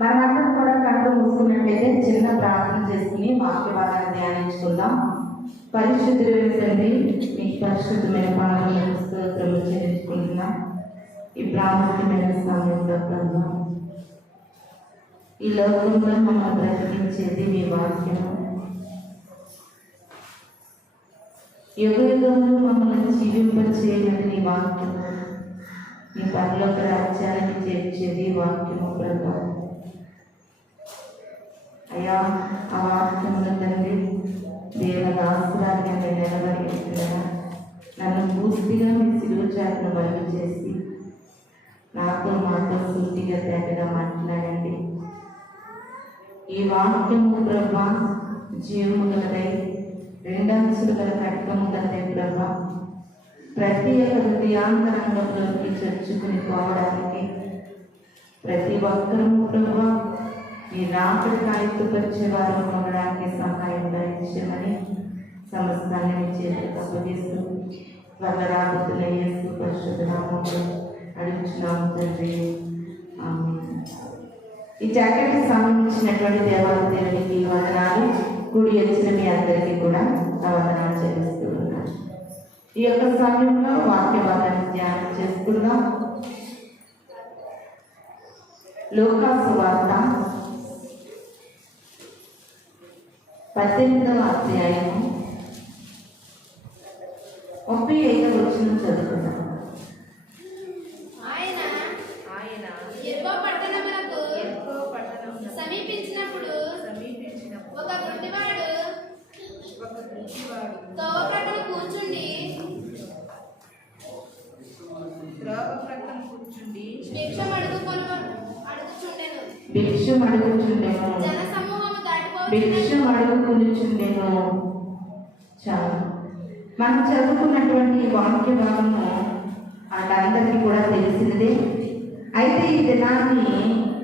మనమందరం కూడా కళ్ళు మూసుకున్నట్లయితే చిన్న ప్రార్థన చేసుకుని వాక్య భాగాన్ని ధ్యానించుకుందాం. పరిశుద్ధులైన తండ్రి, మీకు పరిశుద్ధమైన పాదములకు స్తోత్రములు చెల్లించుకుంటున్నాం. ఈ ప్రాముఖ్యమైన సమయంలో ప్రభు, ఈ లోకంలో మమ్మల్ని బ్రతికించేది మీ వాక్యము. యుగయుగంలో మమ్మల్ని జీవింపచేయని నీ వాక్యము, నీ పరలోక రాజ్యానికి చేర్చేది వాక్యము ప్రభు. అయ్యా, ఆ వాక్యంలో తండ్రి దేవదాసురాన్ని నిలబడిస్తున్నారా, నన్ను పూర్తిగా మీ సిలువ చాటును బయలు చేసి మాతో సూటిగా తేటగా మాట్లాడండి. ఈ వాక్యము ప్రభా జీవము గలదై రెండంచులు గల ఖడ్గము గలదై ప్రభా, ప్రతి ఒక్క హృదయాంతరంగంలోకి చొచ్చుకుని పోవడానికి ప్రతి ఒక్కరూ ప్రభా ఈ రాకడికి ఆయుధపరిచేవారు ఉండడానికి సహాయం దయచేయమని సమస్తాన్ని మీ చేతికి అప్పగిస్తూ త్వరగా రాబోతున్న యేసు పరిశుద్ధ నామములో అడుగుచున్నాము తండ్రి, ఆమేన్. ఈ జాకెట్కి సంబంధించినటువంటి దేవాలయానికి వందనాలు. కూడి వచ్చిన మీ అందరికీ కూడా వందనాలు చెల్లిస్తూ ఉన్నాను. ఈ యొక్క సమయంలో వాక్య భాగాన్ని ధ్యానం చేసుకుందాం. లూకాసు వార్త 18వ అధ్యాయము 35వ వచనం చదువుకుందాం. ఆయన యెరికో పట్టణమునకు సమీపించినప్పుడు ఒక గుడ్డివాడు త్రోవ ప్రక్కన కూర్చుండి భిక్షం అడుగుచుండెను. చాలు. మనం చదువుకున్నటువంటి వాక్య భాగము వాళ్ళందరికీ కూడా తెలిసినదే. అయితే ఈ దినాన్ని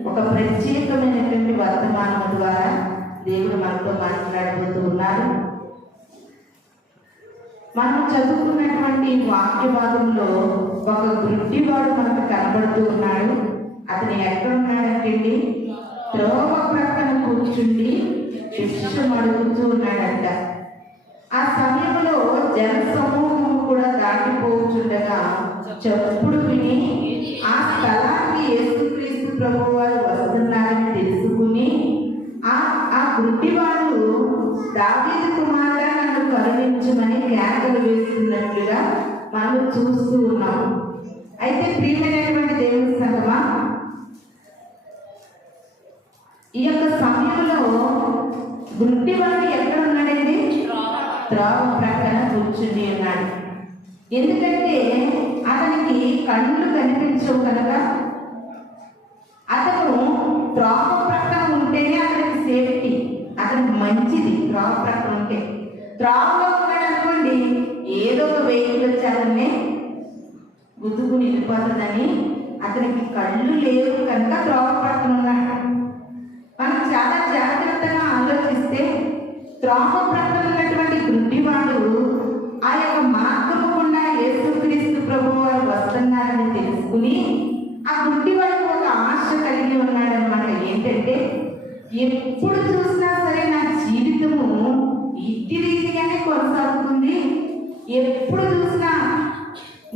ఒక ప్రత్యేకమైనటువంటి వర్తమానం ద్వారా దేవుడు మనతో మాట్లాడబోతూ ఉన్నారు. మనం చదువుకున్నటువంటి వాక్య భాగంలో ఒక గుడ్డివాడు మనకు కనబడుతూ ఉన్నాడు. అతను ఎక్కడ ఉన్నాడంటే త్రోవ ప్రక్కన కూర్చుండి భిక్షం అడుగుతూ ఉన్నాడంట. ఆ సమయంలో జన సమూహం కూడా దాటిపోతుండగా చప్పుడు విని ఆ స్థలానికి యేసుక్రీస్తు ప్రభువు వారు వస్తున్నారని తెలుసుకుని ఆ గుడ్డివాడు దావీదు కుమారుడా నన్ను కరుణించమని కేకలు వేస్తున్నట్లుగా మనం చూస్తూ ఉన్నాం. అయితే ప్రియమైనటువంటి దేవుని సంగమా, ఈ యొక్క సమయంలో గుడ్డివాడు ఎక్కడ ఉన్నాడండి? త్రోవ ప్రక్కన కూర్చుని ఉన్నాడు. ఎందుకంటే అతనికి కళ్ళు కనిపించవు కనుక అతను త్రోవ ప్రక్కన ఉంటేనే అతనికి సేఫ్టీ, అతనికి మంచిది. త్రోవ ప్రక్కన ఉంటే త్రోవలో ఉన్నాడు అనుకోండి, ఏదో ఒక వెహికల్ వచ్చి అతన్ని గుద్దుకుని వెళ్ళిపోతుందని అతనికి కళ్ళు లేవు కనుక త్రోవ ప్రక్కన ఉన్నాడు. మనం చాలా జాగ్రత్తగా ఆలోచిస్తే త్రోవ ప్రక్కన ఉన్నటువంటి గుడ్డివాడు ఆ యొక్క మార్గము గుండా యేసుక్రీస్తు ప్రభువు వారు వస్తున్నారని తెలుసుకుని ఆ గుడ్డివాడికి ఒక ఆశ కలిగి ఉన్నాడనమాట. ఏంటంటే ఎప్పుడు చూసినా సరే నా జీవితము ఇట్టి రీతిగానే కొనసాగుతుంది, ఎప్పుడు చూసినా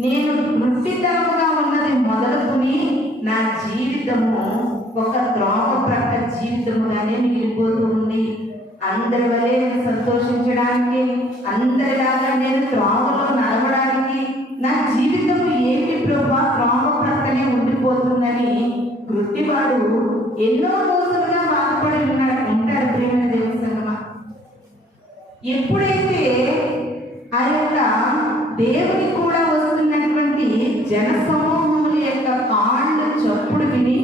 నేను వృత్తితరముగా ఉన్నది మొదలుకుని నా జీవితము ఒక త్రోవ ప్రక్క జీవితముగానే మిగిలిపోతూ ఉంది. అందరి వలె నేను సంతోషించడానికి, అందరిలాగా నేను త్రోవలో నడవడానికి నా జీవితం ఏమి ప్రభా త్రోవ ప్రక్కనే ఉండిపోతుందని గుడ్డివాడు ఎన్నో రోజులుగా బాధపడి ఉంటాడు. ప్రేమ దేవుని సంగమా, ఎప్పుడైతే ఆ యొక్క దేవుని కూడా వస్తున్నటువంటి జన సమూహముల యొక్క కాళ్ళు చప్పుడు విని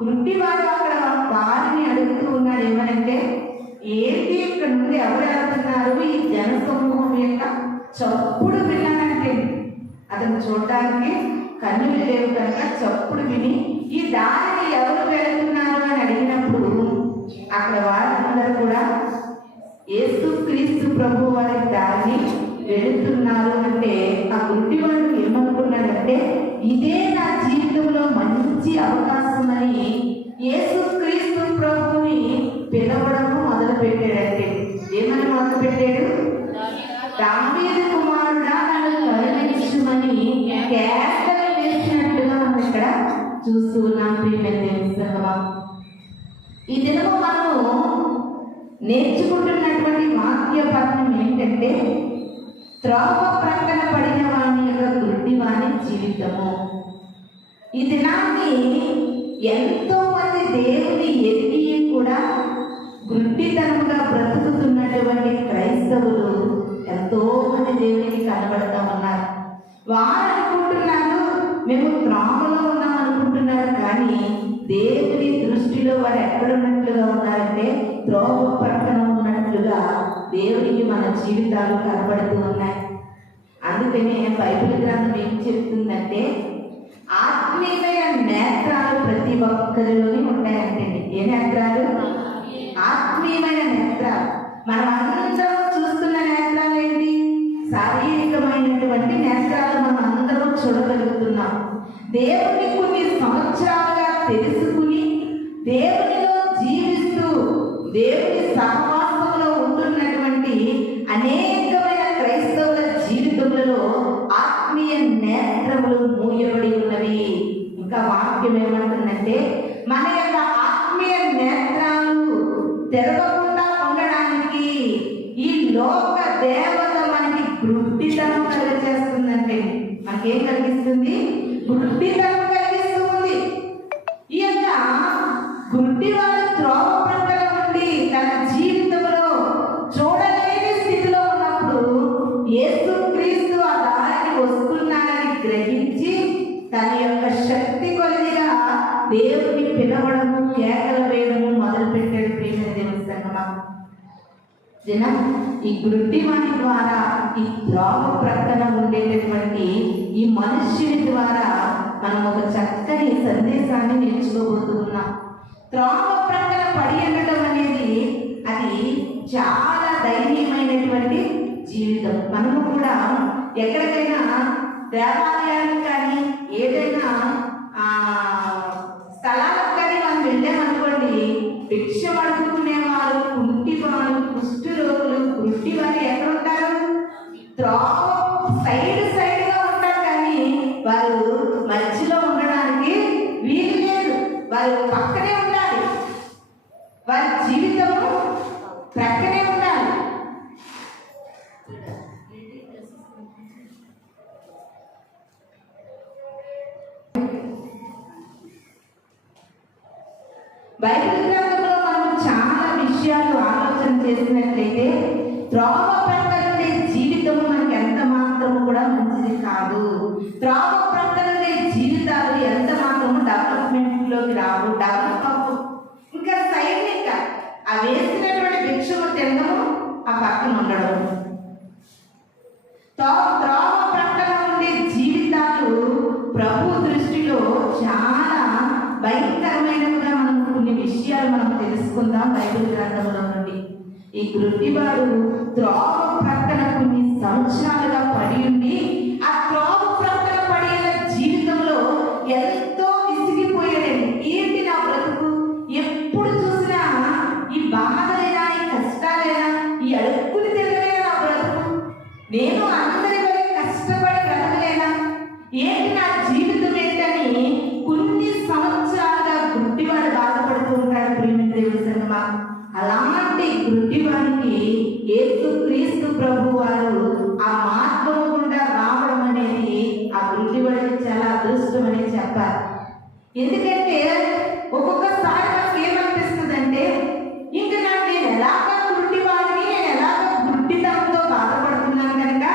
గుడ్డివాడు అక్కడ వారిని అడుగుతూ ఉన్నాడు. ఏమనంటే, ఏంటి ఇక్కడ నుండి ఎవరు వెళ్తున్నారు? ఈ జన సమూహం యొక్క చప్పుడు విన్నానంటే అతను చూడడానికి కన్నులు లేవు కనుక చప్పుడు విని ఈ దారిని ఎవరు వెళ్తున్నారు అని అడిగినప్పుడు అక్కడ వారందరూ కూడా యేసుక్రీస్తు ప్రభు వారి దారిని వెళుతున్నారు అంటే ఆ గుడ్డివాడు ఏమనుకున్నాడంటే, ఇదే నా జీవితంలో మంచి అవకాశం అని యేసుక్రీస్తు మొదలుపెట్టాడు? దావీదు కుమారుడా నన్ను కరుణించుమని కేకలు వేసినట్లుగా మనం ఇక్కడ చూస్తూ ఉన్నాం. ప్రియమైన దేవుని సంగమా, ఈ దినము మనము నేర్చుకుంటున్నటువంటి వాక్య పఠనం ఏంటంటే త్రోవ ప్రక్కన పడిన వాని యొక్క గుడ్డివాని జీవితము. ఈ దినాన్ని ఎంతో మంది దేవుని ఎరిగి కూడా గుడ్డితనంగా బ్రతుకుతున్నటువంటి క్రైస్తవులు ఎంతో మంది దేవునికి కనబడతా ఉన్నారు. వారు అనుకుంటున్నారు మేము త్రోవలో ఉన్నాం అనుకుంటున్నారు, కానీ దేవుని దృష్టిలో వారు ఎక్కడున్నట్లుగా ఉన్నారంటే త్రోవ ప్రక్కన ఉన్నట్లుగా దేవునికి మన జీవితాలు కనబడుతూ ఉన్నాయి. అందుకనే బైబిల్ గ్రంథం ఏం చెప్తుందంటే ఆత్మీయమైన నేత్రాలు ప్రతి ఒక్కరిలోనే ఉంటాయంటే. ఏ నేత్రాలు? ఆత్మీయమైన నేత్రాలు. మనం అందరం చూస్తున్న నేత్రాలు ఏంటి? శారీరకమైనటువంటి నేత్రాలు మనం అందరం చూడగలుగుతున్నాం. దేవుని కొన్ని సంవత్సరాలుగా తెలుసుకుని దేవునిలో జీవిస్తూ దేవుని సహవాసంలో ఉంటున్నటువంటి అనేకమైన క్రైస్తవుల జీవితములలో ఆత్మీయ నేత్రములు మూయబడి ఉన్నవి. ఇంకా వాక్యం ఏమంటుందంటే మన యొక్క ఆత్మీయ నేత్రాలు తెరవకుండా ఉండడానికి ఈ లోక దేవత మనకి గుడ్డితనం కలిగజేస్తుందంటే. మనకేం కలిగిస్తుంది? గుడ్డితనం కలిగిస్తుంది. ఈ యొక్క గుడ్డివాడు త్రోవ ప్రక్కన ఉండి తన జీవితంలో చూడలేని స్థితిలో ఉన్నప్పుడు యేసుక్రీస్తు ఆ దారికి వస్తున్నాడని గ్రహించి తన యొక్క శక్తి కొలదిగా దేవుని పిలవడము, కేకలు వేయడము మొదలుపెట్టాడు. ప్రియమైన దేవుని సంగమా, జనం ఈ గుడ్డివాని ద్వారా ఈ త్రోవ ప్రక్కన ఉండేటటువంటి ఈ మనుష్యుని ద్వారా మనం ఒక చక్కని సందేశాన్ని నేర్చుకోబోతున్నాం. త్రోవ ప్రక్కన పడి ఉండటం అనేది అది చాలా దైన్యమైనటువంటి జీవితం. మనము కూడా ఎక్కడికైనా దేవాలయానికి కానీ ఏదైనా స్థలాలకు కానీ మనం వెళ్ళామనుకోండి, భిక్ష అడుగుకునేవారు, కుంటివారు, కుష్టి రోగులు, గుడ్డి వారు ఎక్కడ ఉంటారు? త్రోవ సైడ్గా ఉంటారు, కానీ వారు మధ్యలో ఉండడానికి వీలు లేదు. వారు పక్కనే ఉండాలి, వారి జీవితము ప్రక్కనే ఉండాలి. బైబిల్ గ్రంథంలో మనం చాలా విషయాలు ఆలోచన చేసినట్లయితే త్రోవ ప్రక్కన ఉండే జీవితం మనకి ఎంత మాత్రము కూడా మంచిది కాదు. త్రోవ ప్రక్కన ఉండే జీవితాలు ఎంత మాత్రము డెవలప్మెంట్లోకి రావు, డెవలప్ అవ్వు. ఇంకా సైనిక ఆ వేసినటువంటి భిక్షము తినడము, ఆ పక్కన ఉండడం. త్రోవ ప్రక్కన ఉండే జీవితాలు ప్రభు దృష్టిలో చాలా భయంకరమైనవిగా మనం కొన్ని విషయాలు మనం తెలుసుకుందాం బైబిల్ గ్రంథంలో నుండి. ఈ గుడ్డివాడు త్రోవ ప్రక్కన కొన్ని సంవత్సరాలుగా పడి ఉండి ఆ త్రోవ ప్రక్కన పడిన జీవితంలో ఎంతో విసిగిపోయాడండి. ఏంటి నా బ్రతుకు? ఎప్పుడు చూసినా ఈ బాధలైనా, ఈ కష్టాలైనా, ఈ అడుక్కుని తిరగలేనా నా బ్రతుకు? నేను అందరి వల్ల కష్టపడి బ్రతకలేనా? ఏంటి నా జీవితం ఏంటని కొన్ని సంవత్సరాలుగా గుడ్డివాడు బాధపడుతూ ఉంటాడు. ప్రియమైన దేవుని సంగమా, అలాంటి గుడ్డివాడికి యేసుక్రీస్తు ప్రభు వారు ఆ మార్గం గుండా రావడం అనేది ఆ గుడ్డివాడికి చాలా అదృష్టం అని చెప్పారు. ఎందుకంటే ఒక్కొక్కసారి మనకి ఏమనిపిస్తుందంటే ఇంక నేను ఎలాగా గుడ్డివాడిని, నేను ఎలాగా గుడ్డితనంతో బాధపడుతున్నాను కనుక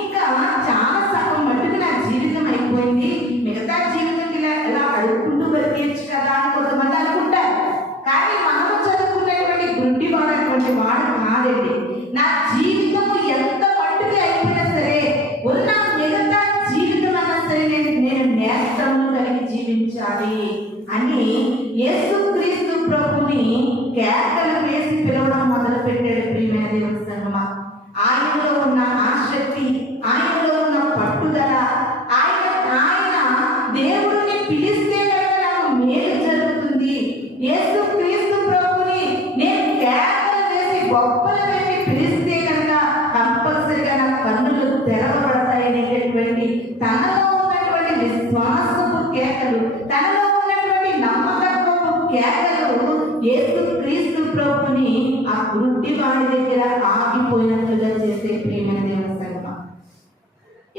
ఇంకా చాలా సగం మట్టుకు నా జీవితం అయిపోయింది, మిగతా జీవితం ఎలా అడుక్కుంటూ బతికేయచ్చు కదా అని కొంతమంది అనుకుంటారు. కానీ మనము చదువుకునేటువంటి గుడ్డివాడు అటువంటి వాడు కాదండి. నా జీవితము ఎంత మట్టుకు అయిపోయినా సరే, ఉన్న మిగతా జీవితం అన్నా సరే నేను నేత్రములు కలిగి జీవించాలి అని యేసుక్రీస్తు ప్రభుని కేకలు వేసి పిలవడం మొదలు పెట్టాడు. ప్రియమైన దేవుని సంగమా, ఆయనలో ఉన్న ఆసక్తి, ఆయనలో ఉన్న పట్టుదల, ఆయన దేవుడిని పిలిస్తే నాకు మేలు జరుగుతుంది, యేసుక్రీస్తు ప్రభుని నేను కేకలు వేసి గొప్పలు పెట్టి పిలిస్తే కేకలు యేసు క్రీస్తు ప్రభుని ఆ గుడ్డి వాడి దగ్గర ఆగిపోయినట్లుగా చేసే ప్రియమైన దేవుని సంగమా.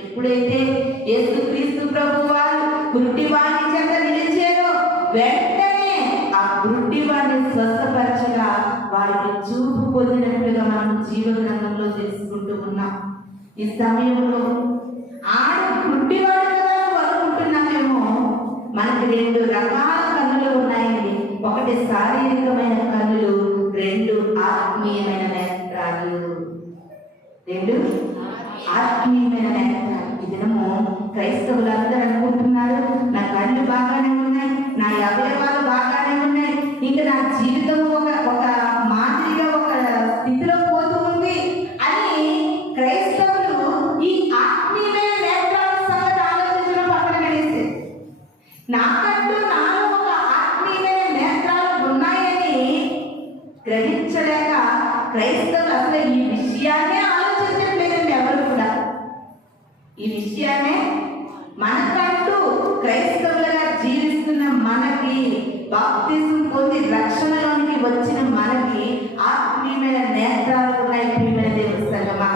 ఎప్పుడైతే యేసు క్రీస్తు ప్రభు వారు గుడ్డి వాడి చేత నిలిచారో వెంటనే ఆ గుడ్డి వాడిని స్వస్థపరచగా వారికి చూపు పొందినట్లుగా మనం జీవ గ్రంథంలో తెలుసుకుంటూ ఉన్నాం. ఈ సమయంలో ఆడ గుడ్డివాడు కదా అనుకుంటున్నామేమో. మనకి 2 రకాల కన్నులు ఉన్నాయండి. ఒకటి శారీరకమైన కన్నులు, 2 ఆత్మీయమైన నేత్రాలు. 2 ఆత్మీయమైన నేత్రాలు. ఈ దినము క్రైస్తవులందరూ అనుకుంటున్నారు, నా కళ్ళు బాగానే ఉన్నాయి, నా అవయవాలు బాగానే ఉన్నాయి, ఇంకా నా జీవితం ఒక మాదిరిగా ఒక స్థితిలో పోతూ ఉంది అని క్రైస్తవులు ఈ ఆత్మీయమైన నేత్రాల సంగతి ఆలోచించడం పక్కన పడేసి, నాకంటూ నాలో ఒక ఆత్మీయమైన నేత్రాలు ఉన్నాయని గ్రహించలేక క్రైస్తవులు అసలు ఈ విషయాన్నే ఆలోచించట్లేదండి. ఎవరు కూడా ఈ విషయాన్నే మనకంటూ క్రైస్తవులుగా జీవిస్తున్న మనకి, బాప్తిజం పొంది రక్షణలోనికి వచ్చిన మనకి ఆత్మీయమైన నేత్రాలు ఉన్నాయి. ప్రియమైన దేవుని సంగమా,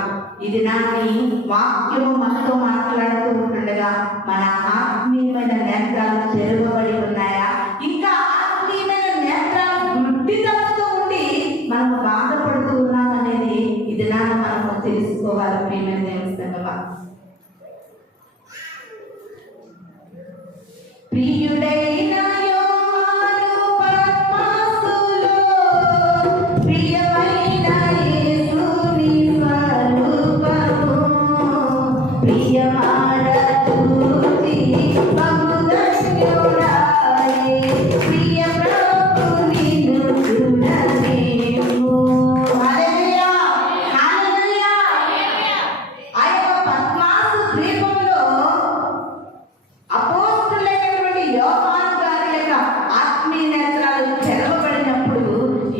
ఇది నాని వాక్యము మనతో మాట్లాడుతూ ఉంటుండగా మన ఆత్మీయమైన నేత్రాలు తెరవబడి ఉన్నాయా, ఇంకా ఆత్మీయమైన నేత్రాలు గుడ్డితనంతో ఉండి మనము బాధపడుతూ ఉన్నామనేది ఇది నాన్న మనము తెలుసుకోవాలి. ప్రియమైన దేవుని సంగమా, ప్రియుడైన యోహాను పద్మసులో ప్రియమైన యేసుని స్వరూపము, ప్రియమారతుతి బహుధన్యుడాయే, ప్రియ ప్రభు నిన్ను చూడలేము. హల్లెలూయా, హల్లెలూయా. ఆ యొక్క పద్మాసు ద్వీపంలో అపోస్తులైనటువంటి యోహాను గారి యొక్క ఆత్మీయ నేత్రాలు తెరవబడినప్పుడు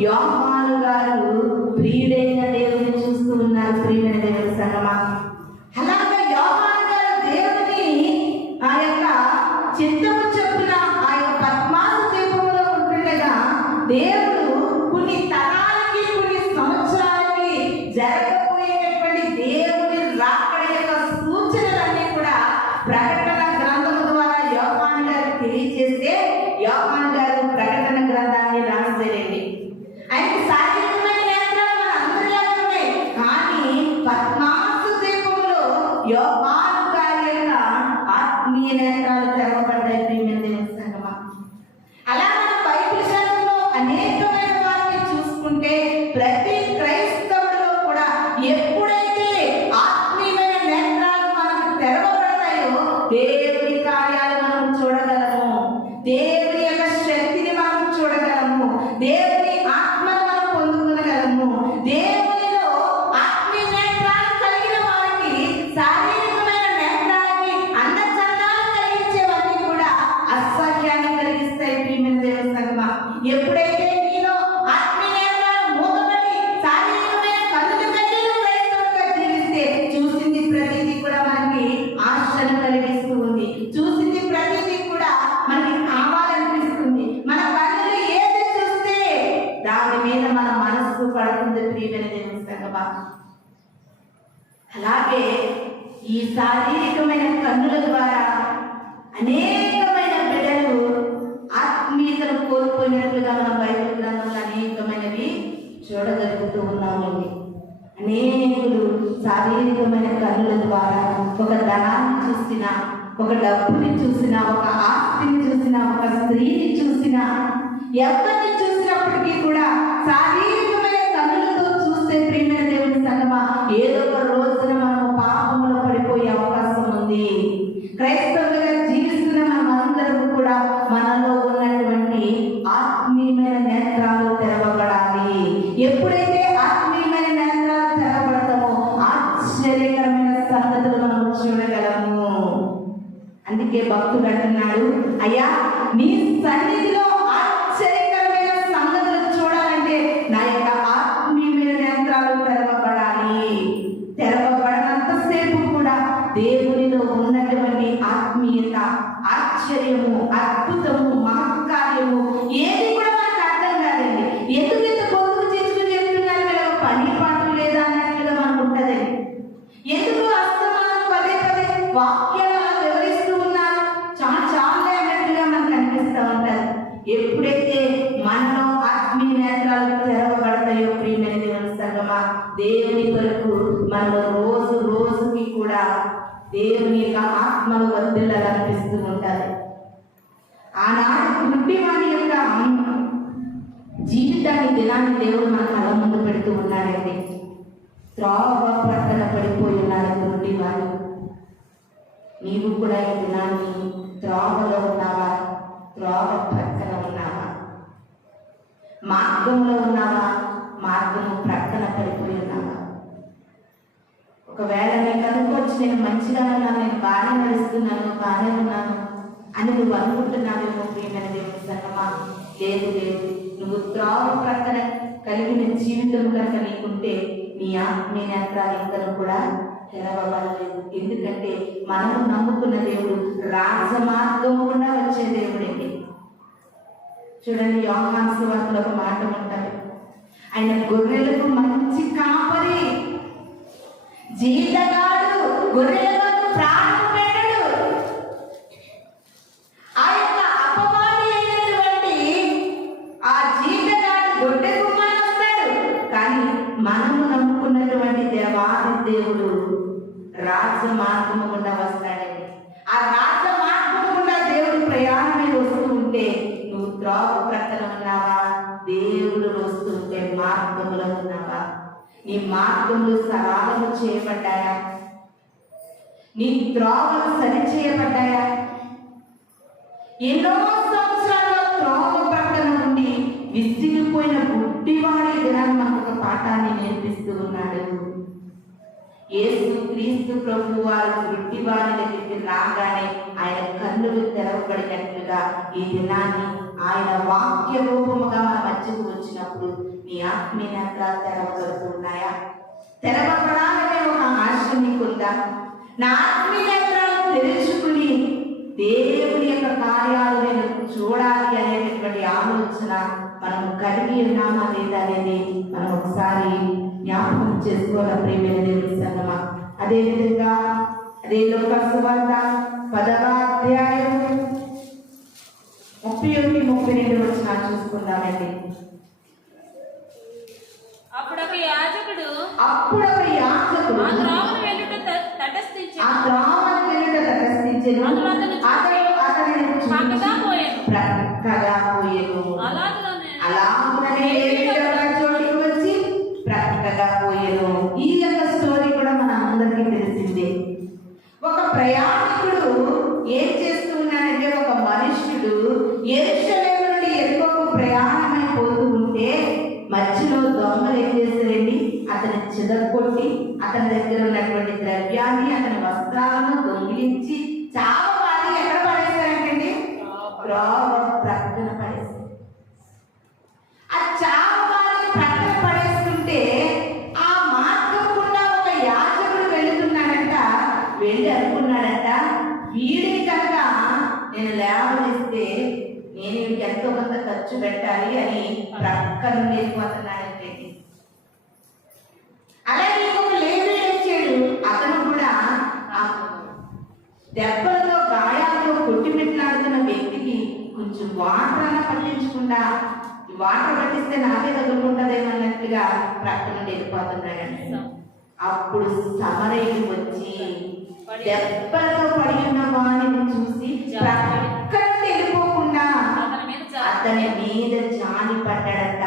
యోహాను గారు ప్రియుడైన దేవుని చూస్తూ ఉన్నారు. ప్రియమైన దేవుని సంగమా, అలాగే యోహాను గారు దేవుని ఆ యొక్క చిత్తము చొప్పున ఆ యొక్క పద్మాసు ద్వీపంలో ఉంటుండగా దేవుడు కొన్ని తరాలకి కొన్ని సంవత్సరాలకి జరగబోయేటటువంటి దేవుని రాకడ యొక్క సూచనలన్నీ కూడా ప్రకటన గ్రంథము ద్వారా యోహాను గారు తెలియజేస్తే యోహాను గారు ప్రకటన గ్రంథాన్ని రాసేయండి. అయితే శారీరకమైన నేత్రాలు మన అందరిలాగా ఉన్నాయి, కానీ పద్మాసు ద్వీపంలో యోహాను గారి యొక్క ఆత్మీయ నేత్రాలు తెరవబడ్డాయి. ప్రియమైన దేవుని సంగమా, అలా మన బైబిల్ గ్రంథంలో అనేకమైన వారిని చూసుకుంటే ప్రతి క్రైస్తవుడిలో కూడా ఎప్పుడైతే ఆత్మీయమైన నేత్రాలు మనకు తెరవబడతాయో దేవుని కార్యాలు మనం చూడగలము, దేవుని యొక్క శక్తిని మనం చూడగలము, దేవుని ఆత్మను మనం పొందుకోగలము. దేవునిలో ఆత్మీయ నేత్రాలు కలిగిన వారికి శారీరకమైన నేత్రాలకి అందచందాలు కలిగించేవన్నీ కూడా అసహ్యాన్ని కలిగిస్తాయి. ప్రియమైన దేవుని సంగమా, ఎప్పుడైతే నీలో ఆత్మీయ నేత్రాలు మూగబడి శారీరకమైన కన్నులు కలిగిన క్రైస్తవుడిగా జీవిస్తే చూసింది ప్రతిదీ కూడా మనకి ఆశను కలిగిస్తూ ఉంది, చూసింది ప్రతిదీ కూడా మనకి కావాలనిపిస్తుంది. మన కన్నులు ఏది చూస్తే దాని మీద మన మనస్సు పడుతుంది. ప్రియమైన దేవుని సంగమా, అలాగే ఈ శారీరకమైన కన్నుల ద్వారా అనేకమైన బిడ్డలు ఆత్మీయతను కోల్పోయినట్లుగా మనం బైబిల్ గ్రంథంలో అనేకమైనవి చూడగలుగుతూ ఉన్నామండి. అనేకులు శారీరకమైన కన్నుల ద్వారా ఒక ధనాన్ని చూసినా, ఒక డబ్బుని చూసినా, ఒక ఆస్తిని చూసినా, ఒక స్త్రీని చూసినా, ఎవరిని చూసినప్పటికీ కూడా శారీరకమైన కన్నులతో చూస్తే ప్రియమైన దేవుని సంగమా ఏదో ఒక రోజున మనము పాపంలో పడిపోయే అవకాశం ఉంది. క్రైస్తవులుగా జీవిస్తున్న మనం అందరం కూడా మనలో ఉన్నటువంటి ఆత్మీయమైన నేత్రాలు తెరవబడాలి. ఎప్పుడైతే ఆత్మీయమైన నేత్రాలు తెరవబడతామో ఆశ్చర్యకరమైన సంగతులు మనం చూడగలము. అందుకే భక్తుడు అంటున్నాడు, అయ్యా నీ సన్నిధిలో ఆశ్చర్యకరమైన సంగతులు చూడాలంటే నా యొక్క ఆత్మీయమైన నేత్రాలు తెరవబడాలి. తెరవబడినంతసేపు కూడా దేవునిలో ఉన్నటువంటి ఆత్మీయత, ఆశ్చర్యము, అద్భుతము, మహత్కార్యము ఏది కూడా మనలో ఆత్మీయ నేత్రాలు తెరవబడతాయో ప్రియమైన దేవుని సంగమా, దేవుని కొరకు మనలో రోజు రోజుకి కూడా దేవుని యొక్క ఆత్మను వర్ధిల్లాలనిపిస్తూ ఉంటారు. ఆనాడు గుడ్డి వారి యొక్క జీవితాన్ని దినాన్ని దేవుడు మన కళ్ళ ముందు పెడుతూ ఉన్నాడండి. త్రోవ ప్రక్కన పడిపోయి ఉన్నారు గుడ్డి వారు. నీవు కూడా ఈ దినాన్ని త్రోవలో ఉన్నావా? త్రోవ ప్రక్కన ఉన్నావా? మార్గంలో ఉన్నావా? మార్గము ప్రక్కన పడిపోయి ఉన్నావా? ఒకవేళ నీకు అనుకోవచ్చు, నేను మంచిగా ఉన్నాను, నేను బాగానే నడుస్తున్నాను, బాగానే ఉన్నాను అని నువ్వు అనుకుంటున్నావేమో ప్రియమైన దేవుని సంగమా. లేదు లేదు, నువ్వు త్రోవ ప్రక్కన కలిగిన జీవితం కనుక నీకుంటే నీ ఆత్మీయ నేత్రాలు ఇంకను కూడా తెరవబడలేదు. ఎందుకంటే మనము నమ్ముకున్న దేవుడు రాజమార్గం గుండా వచ్చే దేవుడండి. చూడండి, యోహాను సువార్తలో ఒక మాట ఉంటారు, ఆయన గొర్రెలకు మంచి కాపరి, జీతగాడు, గొర్రెలకు ప్రాణం పెట్టడు. ఆ యొక్క అపవాది అయినటువంటి ఆ జీతగాడు గొడ్డె గుమ్మని వస్తాడు. కానీ మనము నమ్ముకున్నటువంటి దేవాది దేవుడు రాజమార్గము గుండా వస్తాడండి. ఆ రాజమార్గము గుండా దేవుడు ప్రయాణమే వస్తూ ఉంటే నువ్వు త్రోవ ప్రక్కన ఉన్నావా? దేవుడు వస్తూ ఉంటే మార్గములో ఉన్నావా? నీ మార్గములు సరళము చేయబడ్డాయా? నీ త్రోవలు సరి చేయబడ్డాయా? ఎన్నో సంవత్సరాల త్రోవ ప్రక్కన ఉండి విసిగిపోయిన గుడ్డివాడి దినాన్ని మనకు ఒక పాఠాన్ని నేర్పిస్తూ ఉన్నాడు. యేసు క్రీస్తు ప్రభు వారు గుడ్డివాడి దగ్గరికి రాగానే ఆయన కన్నులు తెరవబడినట్లుగా ఈ దినాన్ని ఆయన వాక్య రూపముగా మన మధ్యకు వచ్చినప్పుడు నీ ఆత్మీయ నేత్రాలు తెరవబడుతున్నాయా? తెరవబడాలనే ఒక ఆశ నీకుందా? నా ఆత్మీయ నేత్రాలు తెరుచుకుని దేవుని యొక్క కార్యాలు నేను చూడాలి అనేటటువంటి ఆలోచన మనం కలిగి ఉన్నామా లేదా అనేది మనం ఒకసారి జ్ఞాపకం చేసుకోవాలి ప్రియమైన దేవుని సంగమా. అదేవిధంగా అదే లూకా సువార్త 10వ అధ్యాయం 31-32 వచనాలు చూసుకుందామండి. అప్పుడు ఒక యాజకుడు ఆ త్రోవను వెళ్ళుట తటస్థించెను. ప్రక్కగా పోయెను. అలాగుననే లేవీయుల చోటికి వచ్చి ప్రక్కగా పోయెను. ఈ యొక్క స్టోరీ కూడా మన అందరికీ తెలిసిందే. ఒక ప్రయాణికుడు ఏం చేస్తూ ఉన్నాడంటే, ఒక మనుష్యుడు యెరూషలేము నుండి ఎరుకోకు ప్రయాణమైపోతూ ఉంటే మధ్యలో దొంగలు ఏం చేశారండి, అతని చిదగొట్టి అతని దగ్గర ఉన్నటువంటి ద్రవ్యాన్ని, అతని వస్త్రాలను దొంగిలించి చావబాది ఎక్కడ పడేశారంటండి? త్రోవ ప్రక్కన పడేశారు. ఆ చావబాది ప్రక్కన పడేస్తుంటే ఆ మార్గం గుండా ఒక యాజకుడు వెళుతున్నాడంట. వెళ్ళి అనుకున్నాడంట, వీడిని కనుక నేను లేవనిస్తే నేను వీడికి ఎంతో కొంత ఖర్చు పెట్టాలి అని ప్రక్కన లేకపోతున్నాడంటే. అలాగే ఇంకొక లేవీయుడు వచ్చాడు. అతను కూడా దెబ్బలతో గాయాలతో కొట్టిపెట్లాడుతున్న వ్యక్తికి కొంచెం వాటర్ అలా పట్టించకుండా, వాటర్ పట్టిస్తే నాకే తగులుకుంటుందేమన్నట్టుగా ప్రక్కన వెళ్ళిపోతున్నాడండి. అప్పుడు సమరయుడు వచ్చి దెబ్బలతో పడి ఉన్న వాడిని చూసి ప్రక్కన వెళ్ళిపోకుండా అతని మీద జాలి పడ్డాడట.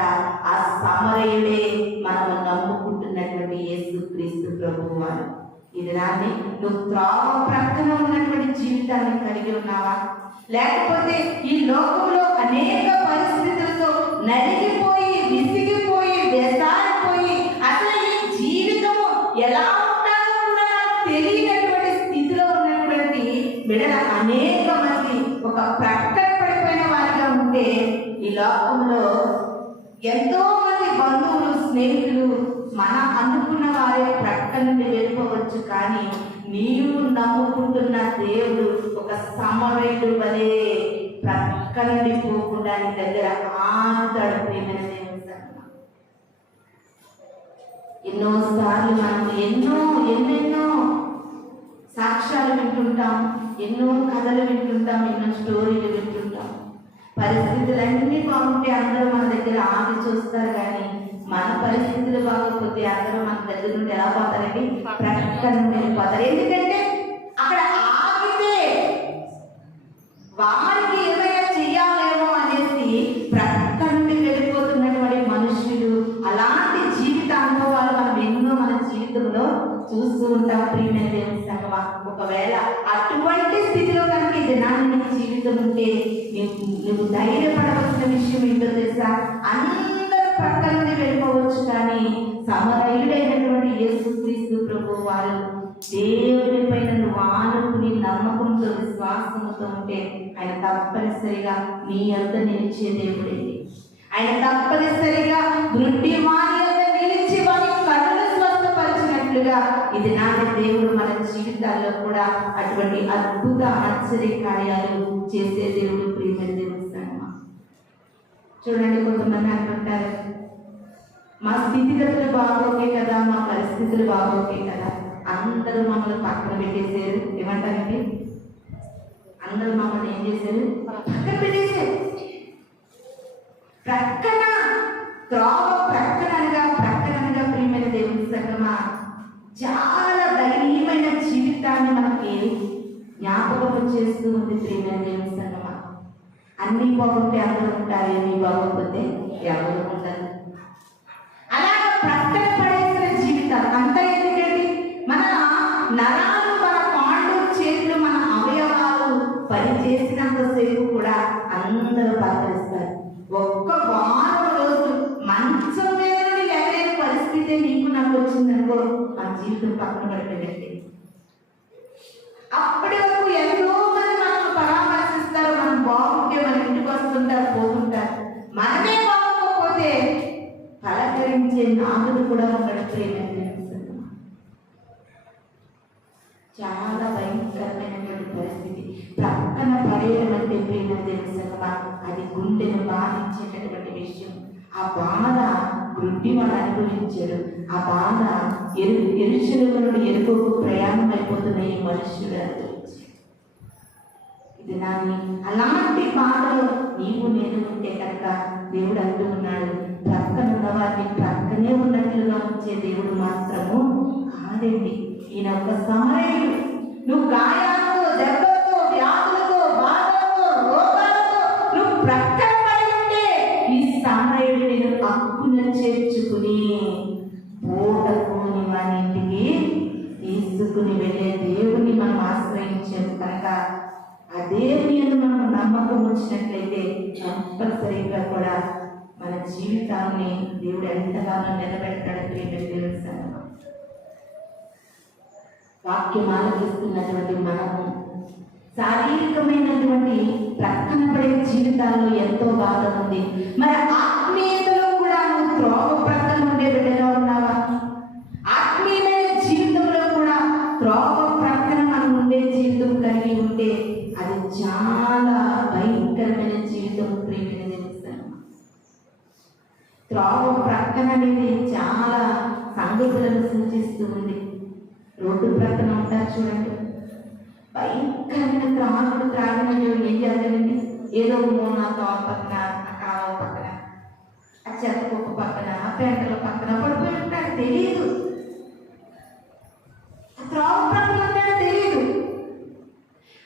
ఆ సమరయుడే మనము నమ్ముకుంటున్నటువంటి యేసు క్రీస్తు ప్రభువు వారు. ఇది రాని నువ్వు త్రోవ ప్రక్కన ఉన్నటువంటి జీవితాన్ని కలిగి ఉన్నావా? లేకపోతే ఈ లోకంలో అనేక పరిస్థితులతో నలిగిపోయి, విసిగిపోయి, వేసారిపోయి అసలు ఈ జీవితము ఎలా ఉండాలో కూడా తెలియనటువంటి స్థితిలో ఉన్నటువంటి బిడ్డల అనేక మంది ఒక ప్రక్కన పడిపోయిన వారిగా ఉంటే, ఈ లోకంలో ఎంతో మంది బంధువులు, స్నేహితులు మన అనుకున్న వారే ప్రక్క నుండి వెళ్ళిపోవచ్చు. కానీ నీవు నమ్ముకుంటున్న దేవుడు ఒక సమరయుడు వలె ప్రక్క నుండి పోకుండా నీ దగ్గర ఆగుతాడు. ప్రియమైన దేవుని సంగమా, ఎన్నోసార్లు మనం ఎన్నెన్నో సాక్ష్యాలు వింటుంటాం, ఎన్నో కథలు వింటుంటాం, ఎన్నో స్టోరీలు వింటుంటాం. పరిస్థితులన్నీ బాగుంటే అందరూ మన దగ్గర నుండి ఎలా పోతారండి? ప్రక్కన నుండి వెళ్ళిపోతారు. ఎందుకంటే అక్కడ ఆగితే వారికి ఏమైనా చెయ్యాలేమో అనేసి ప్రక్క నుండి వెళ్ళిపోతున్నటువంటి మనుషులు, అలాంటి జీవిత అనుభవాలు మనం ఎన్నో మన జీవితంలో చూస్తూ ఉంటాం. ప్రియమైన దేవుని సంగమా, ఒకవేళ అటువంటి స్థితిలో కనుక ఈ దినాన్ని నీ జీవితం ఉంటే నువ్వు ధైర్యపడవలసిన విషయం ఏంటో తెలుసా? అందరూ ప్రక్క నుండి వెళ్ళిపోవచ్చు, కానీ సమరయుడైనటువంటి యేసుక్రీస్తు ప్రభు వారు దేవుని పైన నువ్వు ఆనుకుని నమ్మకంతో విశ్వాసంతో ఉంటే ఆయన తప్పనిసరిగా నీ యొద్ద నిలిచే దేవుడండి. ఆయన తప్పనిసరిగా గుడ్డి వారి యొద్ద నిలిచి వారి కళ్ళు స్వస్థపరిచినట్లుగా ఇది నాటి దేవుడు మన జీవితాల్లో కూడా అటువంటి అద్భుత ఆశ్చర్య కార్యాలు చేసే దేవుడు. ప్రియమైన దేవుని సంగమా, చూడండి, కొంతమంది అంటుంటారు, మా స్థితిగతులు బాగోకే కదా, మా పరిస్థితులు బాగోకే కదా, అందరూ మమ్మల్ని పక్కన పెట్టేశారు. ఏమంటారండి? అందరూ మమ్మల్ని ఏం చేశారు? పక్కన పెట్టేశారు. ప్రక్కన త్రోవ ప్రక్కనగా ప్రియమైన దేవుని సంగమా, చాలా దయనీయమైన జీవితాన్ని మనకి జ్ఞాపకం చేస్తూ ఉంది. ప్రియమైన దేవుని సంగమా, అన్ని బాగుంటే అందరూ ఉంటారు, ఏమీ బాగోకపోతే ఎవరు ఉంటారు. అలాగే ప్రక్కన పడేసిన జీవితాలు అంతా ఎందుకండి? మన నరాలు, మన కాళ్ళు, చేతులు, మన అవయవాలు పనిచేసినంతసేపు కూడా అందరూ పలకరిస్తారు. ఒక్క వారం రోజు మంచం మీద లేని పరిస్థితి నీకు నాకు వచ్చిందనుకో, మన జీవితం పక్కన పడిపోయినట్టే. అప్పటి వరకు ఎంతో మంది మనల్ని పరామర్శిస్తారు, మనం బాగుంటే మన ఇంటికి వస్తుంటారు, పోతుంటారు. మనమే బాగోకపోతే పలకరించే నాదుడు కూడా ఒకటి. ప్రేమ చాలా భయంకరమైనటువంటి పరిస్థితి. ప్రక్కన పడేయడం అంటే ప్రేమ తెలుసా, అది గుండెను బాధించేటటువంటి విషయం. ఆ బాధ గుడ్డి వాడు అనుభవించాడు. ఆ బాధ ఎరుశలేము నుండి ఎరుకకు ప్రయాణం అయిపోతున్న ఈ మనుష్యుడు అనుభవించాడు. ఇది నాని అలాంటి బాధలో నీవు నేను ఉంటే కనుక దేవుడు అంటూ ఉన్నాడు, ప్రక్కన ఉన్న వారిని ప్రక్కనే ఉన్నట్లుగా ఉంచే దేవుడు మాత్రము కాదండి. ఈయన ఒక సమరయుడు. నువ్వు గాయాలతో, దెబ్బలతో, వ్యాధులతో, బాధలతో, రోగాలతో నువ్వు ప్రక్కన పడి ఉంటే ఈ సమరయుడు నేను హక్కును చేర్చుకుని పూటకుని వారి ఇంటికి తీసుకుని వెళ్ళే దేవుని మనం ఆశ్రయించాము కనుక ఆ దేవుని మనం నమ్మకం వచ్చినట్లయితే కంపల్సరీగా కూడా మన జీవితాన్ని దేవుడు ఎంతగానో నిలబెట్టాడు. దేవుని సంగమా, వాక్యం ఆలోచిస్తున్నటువంటి మనము శారీరకమైనటువంటి ప్రక్కన పడే జీవితాల్లో ఎంతో బాధ ఉంది. మరి ఆత్మీయతలో కూడా నువ్వు త్రోవ ప్రక్కన ఉండే బిడ్డగా ఉన్నావా? ఆత్మీయమైన జీవితంలో కూడా త్రోవ ప్రక్కన మనం ఉండే జీవితం కలిగి ఉంటే అది చాలా భయంకరమైన జీవితం. ప్రేమైన త్రోవ ప్రక్కన అనేది చాలా సంగతులను సూచిస్తూ ఉంది. రోడ్డు ప్రక్కన ఉంటారు చూడండి, భయంకరమైన త్రాగినట్టు ఏం చేస్తారండి? ఏదో మూన త్రోవ పక్కన, ఆ కాలువ పక్కన, ఆ చెత్త కుప్ప పక్కన, ఆ పెంటల పక్కన పడిపోయి ఉంటాడు. తెలియదు త్రోవ ప్రక్కన ఉంటాడు, తెలియదు.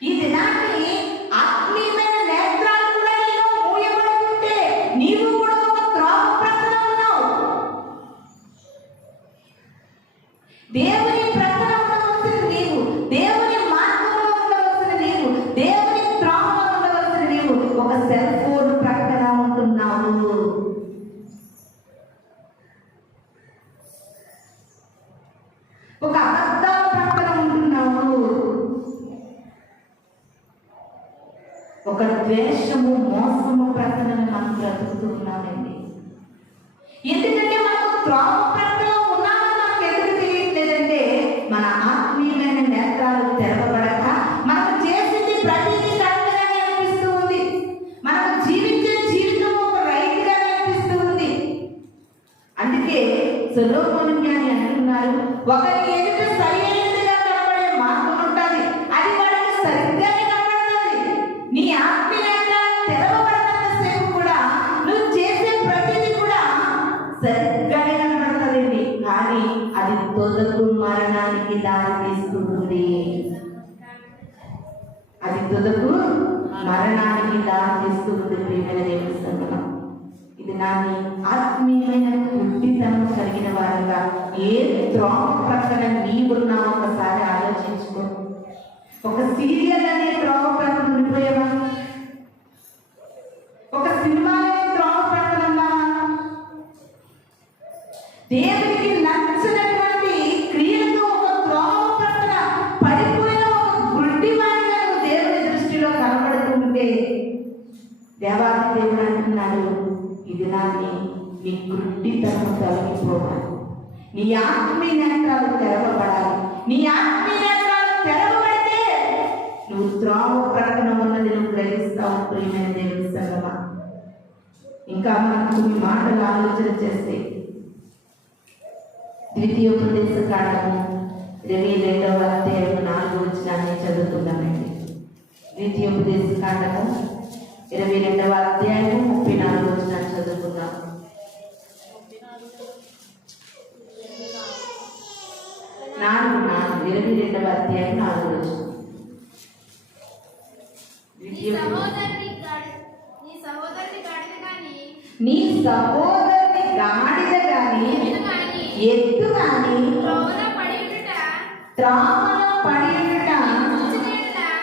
ఈ దినాన్ని ఆత్మీయమైన నేత్రాలు కూడా నీలో మూయబడి ఉంటే నీవు కూడా ఒక త్రోవ ప్రక్కన ఉన్నావు. దేవుని ప్రక్కన ఉండవలసిన నీవు, దేవుని మార్గంలో ఉండవలసిన నీవు, దేవుని త్రోవలో ఉండవలసిన నీవు ఒక సెల్ ఫోన్ ప్రక్కన ఉంటున్నావు. ఒక అబద్ధాల ప్రక్కన ఉంటున్నావు. ఒక ద్వేషము, మోసము ప్రక్కన మనం బ్రతుకుతూ ఉన్నామండి. ఎందుకంటే మనకు త్రోవ ప్రక్కన ఉన్నామని మనకు ఎందుకు తెలియట్లేదంటే మన ఆత్మీయమైన నేత్రాలు తెరవబడక మనకు చేసింది ప్రతిదీ కరెక్ట్గానే అనిపిస్తూ ఉంది. మనకు జీవించే జీవితం ఒక రైట్గానే అనిపిస్తూ ఉంది. అందుకే సొలొమోను జ్ఞాని అంటున్నారు, ఒకరి ఎదుట సరైనదిగా కనబడే మార్గం ఉంటుంది, అది వాడికి సరిగ్గానే కనబడుతుంది. నీ ఆత్మీయతలు తెరవబడినంతసేపు కూడా నువ్వు చేసే ప్రతిదీ కూడా సరిగ్గానే కనబడుతుందండి. కానీ అది తుదకు మరణానికి దారి తీస్తుంది. అది తుదకు మరణానికి దారి తీస్తుంది. ప్రియమైన దేవుని సంగమం, ఇది నాని ఆత్మీయమైన గుడ్డితనం కలిగిన వారుగా ఏ త్రోవ ప్రక్కన నీవున్నావు ఒకసారి ఆలోచించుకో. ఒక సీరియల్ అనే త్రోవ ప్రక్కన ఉండిపోయావా? ఒక సినిమా అనే త్రోవ ప్రక్కన ఉన్నావా? దేవునికి నచ్చినటువంటి క్రియలతో ఒక త్రోవ ప్రక్కన పడిపోయిన ఒక గుడ్డివాడిగా నువ్వు దేవుని దృష్టిలో కనబడుతూ ఉంటే దేవాది దేవుడు అంటున్నాడు, ఇది నాని నీ గుడ్డితనం తొలగిపోవాలి, నీ ఆత్మీయ నేత్రాలు తెరవబడాలి. నీ ఆత్మీయ నేత్రాలు తెరవబడితే నువ్వు త్రోవ ప్రక్కన ఉన్నది నువ్వు గ్రహిస్తావు. ప్రియమైన దేవుని సంగమా, ఇంకా మనం కొన్ని మాటలు ఆలోచన చేస్తే ద్వితీయోపదేశ కాండము 22వ అధ్యాయం 4వ వచనాన్ని చదువుకుందామండి. ద్వితీయోపదేశ కాండము 22వ అధ్యాయం 34వ వచనాన్ని చదువుకుందాం. 22వ అధ్యాయం 4వ వచనం. నీ సహోదరుని గాడిద గాని ఎద్దు గాని త్రోవలో పడియుట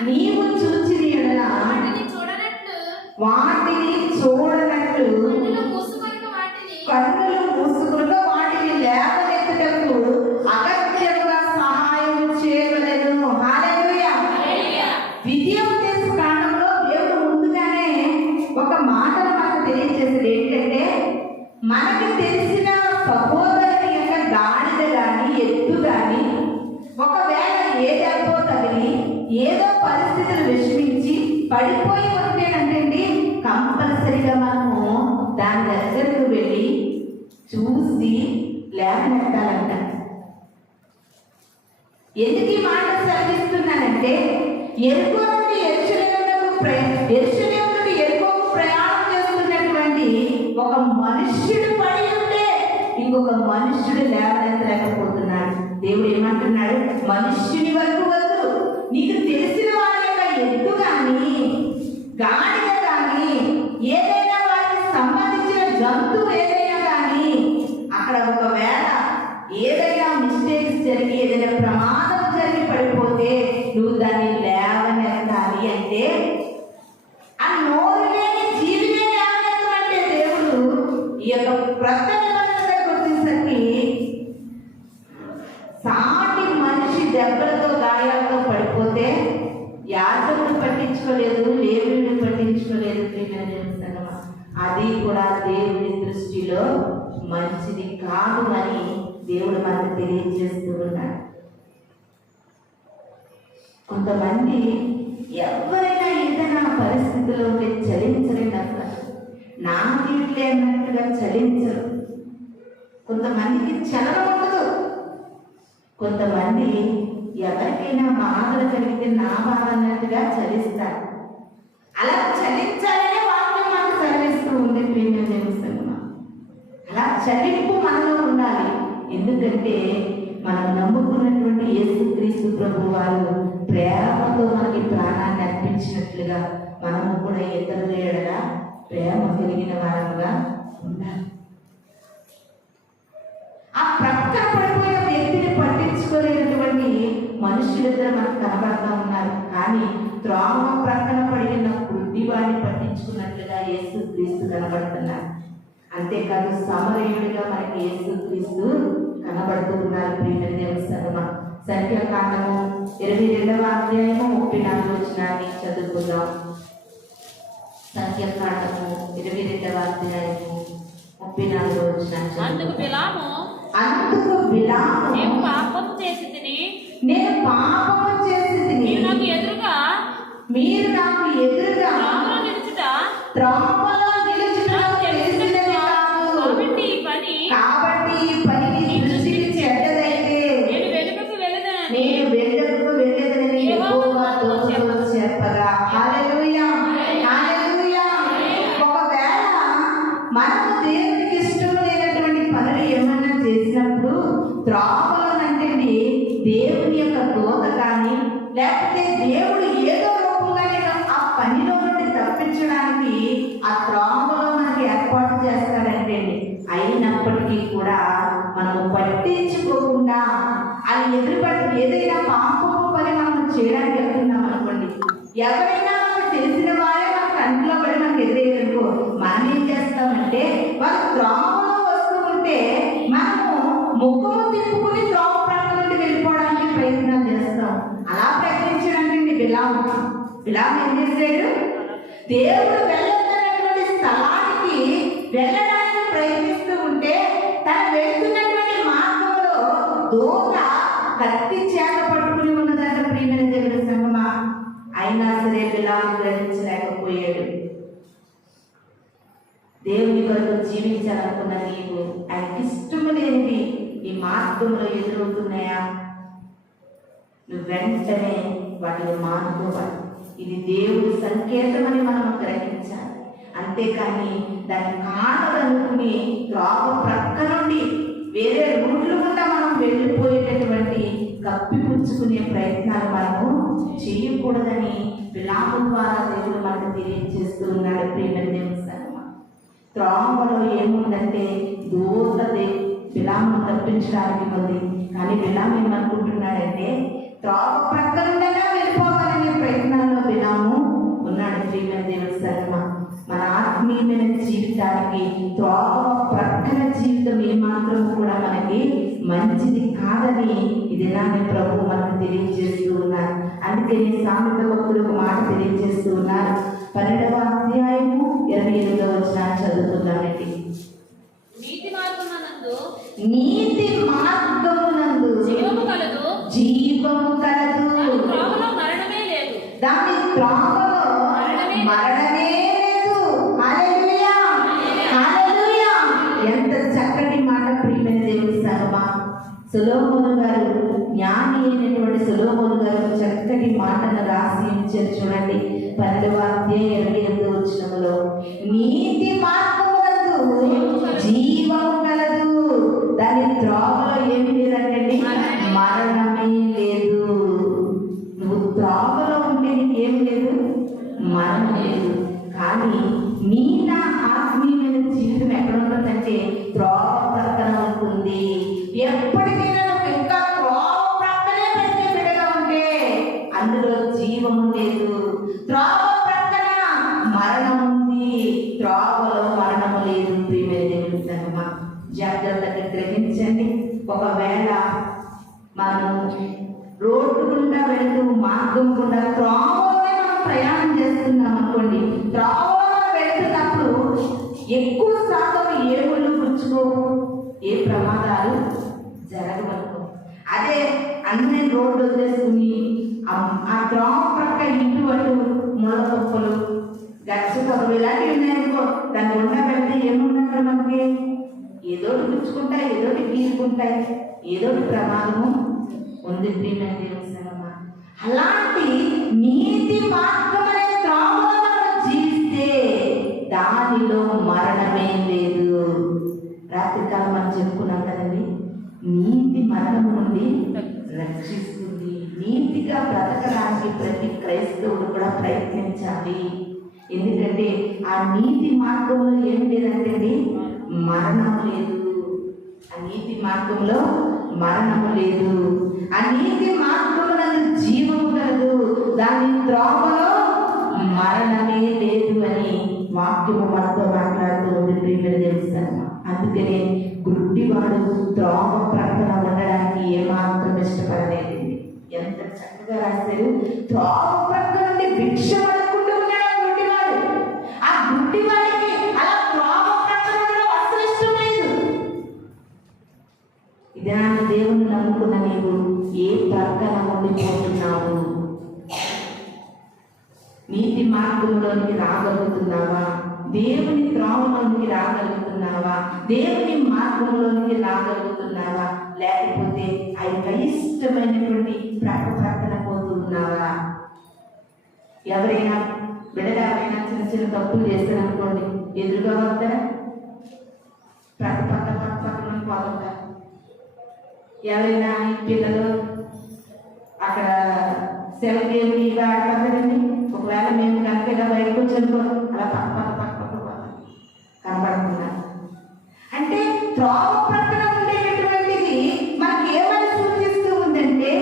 నీవు చూచిన యెడల వాటిని చూడనట్లు కన్నులు మూసుకొనక వాటిని లేవనెత్తుటకు అగత్యముగా సహాయం చేయవలెను. హల్లెలూయా. ద్వితీయోపదేశ కాండంలో దేవుడు ముందుగానే ఒక మాటను మనకు తెలియజేసేది ఏంటంటే, మనకి తెలిసిన సహోదరుని యొక్క గాడిద కానీ ఎద్దు కానీ ఒకవేళ ఏ దెబ్బో తగిలి ఏదో పరిస్థితులు విషమించి పడిపోయి ఉంటేనంటండి, కంపల్సరిగా మనము దాని దగ్గరకు వెళ్ళి చూసి లేవనెత్తాలంట. ఎందుకు ఈ మాట సెలవిస్తున్నానంటే, ఎరుకో నుండి ఎరుకోకు ప్రయాణం చేస్తున్నటువంటి ఒక మనుష్యుడు పడి ఉంటే ఇంకొక మనుష్యుడు లేవనెత్తలేకపోతున్నాడు. దేవుడు ఏమంటున్నాడు, మనుష్యుని వరకు వద్దు, నీకు తెలిసిన వారి యొక్క ఎద్దు కానీ గాడిద కానీ ఏదైనా వారికి సంబంధించిన జంతువు ఏదైనా కానీ అక్కడ ఒకవేళ ఏదైనా మిస్టేక్స్ జరిగి ఏదైనా ప్రమాదం జరిగి పడిపోతే నువ్వు దాన్ని లేవనెత్తాలి అంటే ఆ నోరు లేని జీవినే లేవనెత్తమంటే దేవుడు ఈ యొక్క ప్రకటన వచ్చేసరికి సాటి మనిషి దెబ్బలతో గాయాలతో పడిపోతే యాజకుడు పట్టించుకోలేదు, లేవీయుడు పట్టించుకోలేదు. అది కూడా దేవుని దృష్టిలో మంచిది కాదు అని దేవుడు మనకు తెలియజేస్తూ ఉన్నాడు. కొంతమంది ఎవరైనా ఏదైనా పరిస్థితిలో ఉంటే చలించలేండి, అసలు నాకిట్లే అన్నట్టుగా చలించరు. కొంతమందికి చలనం ఉండదు. కొంతమంది ఎవరికైనా బాధలు కలిగితే నా బాధ అన్నట్టుగా చలిస్తారు. అలా చలించాలనే వాక్యం మాకు సెలవిస్తూ ఉంది. ప్రియమైన దేవుని సంగమా, అలా చలింపు మనలో ఉండాలి. ఎందుకంటే మనం నమ్ముకున్నటువంటి యేసుక్రీస్తు ప్రభు వారు ప్రేమతో మనకి ప్రాణాన్ని అర్పించినట్లుగా మనము కూడా ఇతరుల ఎడల ప్రేమ కలిగిన వారముగా ఉండాలి. ఆ ప్రక్కన పడిపోయిన వ్యక్తిని పట్టించుకోలేనటువంటి మనుషులిద్దరు మనకు కనబడతా ఉన్నారు. కానీ త్రోవ ప్రక్కన పడిన గుడ్డివాడిని పట్టించుకున్నట్లుగా యేసుక్రీస్తు కనబడుతున్నారు. అంతేకాదు సమరయుడిగా మనకి యేసుక్రీస్తు కనబడుతూ ఉన్నారు. ప్రియమైన దేవుని సంగమా, సంఖ్యాకాండము 22వ అధ్యాయము 34వ వచనాన్ని చదువుకుందాం. సంఖ్యాకాండము 22వ అధ్యాయము 34వ వచనాన్ని. అందుకు బిలాము నేను పాపము చేసి తిని మీరు నాకు ఎదురుగా త్రోవలో నిలుచుట తెలిసినది కాదు. కాబట్టి ఈ పని దృష్టికి చెడ్డదైతే నేను వెనుకకు వెళ్ళదని యెహోవా దూతతో చెప్పగా. హల్లెలూయా, హల్లెలూయా. ఒకవేళ మనకు దేవునికి ఇష్టం లేనటువంటి పనులు ఏమన్నా చేసినా తెలిసినప్పుడు త్రోవలోనంటండి దేవుని యొక్క దూత కానీ లేకపోతే దేవుడు ఏదో రూపంగా నేను ఆ పనిలో నుండి తప్పించడానికి ఆ త్రోవలో మనకి ఏర్పాటు చేస్తాడంటే అయినప్పటికీ కూడా మనము పట్టించుకోకుండా అది ఎదురుపడి ఏదైనా పాపము పని మనం చేయడానికి వెళ్తున్నాం అనుకోండి, ఎవరైనా మనకు తెలిసిన వారే మన కంట్లో పడి మనకు ఎదురయ్యారనుకో, మనం ఏం చేస్తామంటే వాళ్ళు త్రోవలో వస్తూ ఉంటే మనము ముఖము తిప్పుకుని త్రోవ ప్రక్క నుండి వెళ్ళిపోవడానికి ప్రయత్నం చేస్తాం. అలా ప్రయత్నించడానికి బిలాము ఏం చేశాడు? దేవుడు వెళ్ళొద్దన్నటువంటి స్థలానికి వెళ్ళడానికి ప్రయత్నిస్తూ ఉంటే తను వెళ్తున్నటువంటి మార్గంలో దూత కత్తి చేత పట్టుకుని ఉన్నదంట. ప్రియమైన దేవుని సంగమా, అయినా సరే బిలాము గ్రహించలేకపోయాడు. దేవుని కొరకు జీవించాలనుకున్న నీవు ఆయనకి ఇష్టము లేనివి ఈ మార్గంలో ఎదురవుతున్నాయా? నువ్వు వెంటనే వాటిని మానుకోవాలి. ఇది దేవుడి సంకేతం అని మనం గ్రహించాలి. అంతేకాని దాన్ని కాదనుకుని త్రోవ ప్రక్క నుండి వేరే రూట్లు గుండా మనం వెళ్ళిపోయేటటువంటి కప్పిపుచ్చుకునే ప్రయత్నాలు మనము చేయకూడదని బిలాము ద్వారా దేవుడు మనకు తెలియజేస్తూ ఉన్నాడు. ప్రియమైన దేవుని సంగమా, త్రోవలో ఏముందంటే దూత బిలాము తప్పించడానికి ఉంది. కానీ బిలాము ఏమనుకుంటున్నాడంటే త్రోవ ప్రక్క నుండైనా వెళ్ళిపోవాలనే ప్రయత్నాల్లో బిలాము ఉన్నాడు. ప్రియమైన దేవుని సంగమా, మన ఆత్మీయమైన జీవితానికి త్రోవ ప్రక్కన జీవితం ఏమాత్రం కూడా మనకి మంచిది కాదని ఇది నాని ప్రభు మనకు తెలియజేస్తూ ఉన్నారు. అందుకని సామెత భక్తులు ఒక మాట తెలియజేస్తూ ఉన్నారు. 12వ అధ్యాయము 28వ వచనాన్ని చదువుతున్నానండి. నీతి మార్గమునందు జీవము కలదు, త్రోవలో మరణమే లేదు. దాని త్రోవలో మరణమే లేదు. హల్లెలూయా, హల్లెలూయా. ఎంత చక్కటి మాట ప్రియమైన దేవుని సంగమా. సొలొమోను గారు, జ్ఞాని అయినటువంటి సొలొమోను గారు చక్కటి మాటను రాసి ఇచ్చారు. చూడండి, 12వ అధ్యాయం 28వ వచనములో నీతి మార్గమునందు జీవము కలదు, దాని త్రోవలో ఏమి లేదంటే మరణమే లేదు. నువ్వు త్రోవలో ఉంటే నీకేం లేదు, మరణం లేదు. కానీ నీ నా ఆత్మీయమైన జీవితం ఎక్కడ ఉంటుందంటే త్రోవ ప్రక్కన ఉంటుంది. ఎప్పటికైనా నువ్వు ఇంకా త్రోవ ప్రక్కనే పెట్టే బిడ్డగా ఉంటే అందులో జీవము లేదు. త్రోవ ప్రక్కన మరణం ఉంది, త్రోవలో మరణము లేదు. ప్రియమైన దేవుని సంగమా, జాగ్రత్తగా గ్రహించండి. ఒకవేళ మనం రోడ్డు గుండా వెళుతూ మార్గం గుండా త్రోవలోనే మనం ప్రయాణం చేస్తున్నాం అనుకోండి, త్రోవలో వెళుతున్నప్పుడు ఎక్కువ శాతం ఏ ఒళ్ళు పుచ్చుకో, ఏ ప్రమాదాలు జరగవనుకో. అదే అన్ని రోడ్డు వదిలేసుకుని ఆ త్రోవ ప్రక్క ఇటు అటు ముళ్ళ తుప్పలు, గచ్చ పొదలు ఇలాంటివి ఉన్నాయనుకో, దాని గుండా వెళ్తే ఏముంటారు మనకి? ఏదోటి పుచ్చుకుంటాయి, ఏదోటి గీరుకుంటాయి, ఏదోటి ప్రమాదము ఉంది. ప్రియమైన దేవుని సంగమా, అలాంటి నీతి మార్గం అనే త్రోవలో మనం జీవిస్తే దానిలో మరణమే లేదు. రాత్రికాలం మనం చెప్పుకున్నాం కదండి, నీతి మరణము నుండి రక్షిస్తుంది. నీతిగా బ్రతకడానికి ప్రతి క్రైస్తవుడు కూడా ప్రయత్నించాలి. ఎందుకంటే ఆ నీతి మార్గంలో ఏం లేదంటే మరణం లేదు. ఆ నీతి మార్గంలో మరణము లేదు. ఆ నీతి మార్గంలో జీవము కలదు, దాని త్రోవలో మరణమే లేదు అని వాక్యము మనతో మాట్లాడుతూ ఉంది. ప్రియమైన దేవుని సంగమా, అందుకనే గుడ్డివాడు త్రోవ ప్రక్కన ఉండడానికి ఏమాత్రం ఇష్టపడలేదు. ఎంత చక్కగా రాశారు. త్రోవ ప్రక్క నుండి భిక్ష పడుకుంటూ ఉన్నాడు గుడ్డివాడు. ఆ గుడ్డివాడికి అలా త్రోవ ప్రక్కన ఉండడం అసలు ఇష్టం లేదు. ఇదే దేవుని నమ్ముకున్న నీవు ఏ ప్రక్కన ఉండిపోతున్నావు? నీతి మార్గంలోనికి రాగలుగుతున్నావా? దేవుని త్రోవలోనికి రాగలుగుతున్నావా? దేవుని మార్గంలోనికి రాగలుగుతున్నావా? లేకపోతే ఆయనకు ఇష్టమైనటువంటి ప్రక్కన పోతున్నావా? ఎవరైనా బిడ్డలు ఎవరైనా చిన్న చిన్న తప్పులు చేస్తారనుకోండి, ఎదురుగా వస్తారా? పక్కన పోతుంటారు. ఎవరైనా మీ పిల్లలు అక్కడ సెల్ గేమ్ ఇవి ఆడతారు కదండి. ఒకవేళ మేము కనుక ఇలా బయటకు వచ్చానుకో అలా పక్క కనపడుతున్నారు. అంటే త్రోవ ప్రక్కన ఉండేటటువంటిది మనకి ఏమని సూచిస్తూ ఉందంటే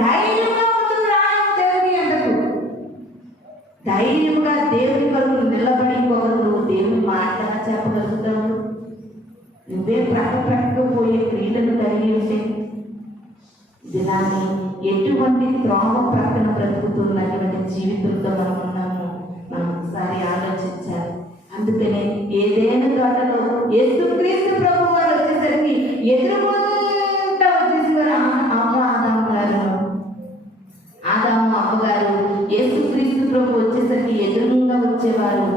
ధైర్యంగా ముందుకు రావడం దేవుని ఎందుకు, ధైర్యంగా దేవుని కొరకు నిలబడిపోగలరు. దేవుని మాటగా చెప్పగలుగుతావు. నువ్వే ప్రక్కకు పోయే క్రీడలు కలిగి ఉంటే దినాన్ని ఎటువంటి త్రోవ ప్రక్కన బ్రతుకుతున్నటువంటి జీవితంతో మనం ఉన్నాము మనం ఒకసారి ఆలోచించాలి. అందుకనే ఏదైనా తోటలో యేసుక్రీస్తు ప్రభు వారు వచ్చేసరికి ఎదురుకుంటా వచ్చేసారు ఆదాము అమ్మగారు. యేసుక్రీస్తు ప్రభు వచ్చేసరికి ఎదురుగా వచ్చేవారు.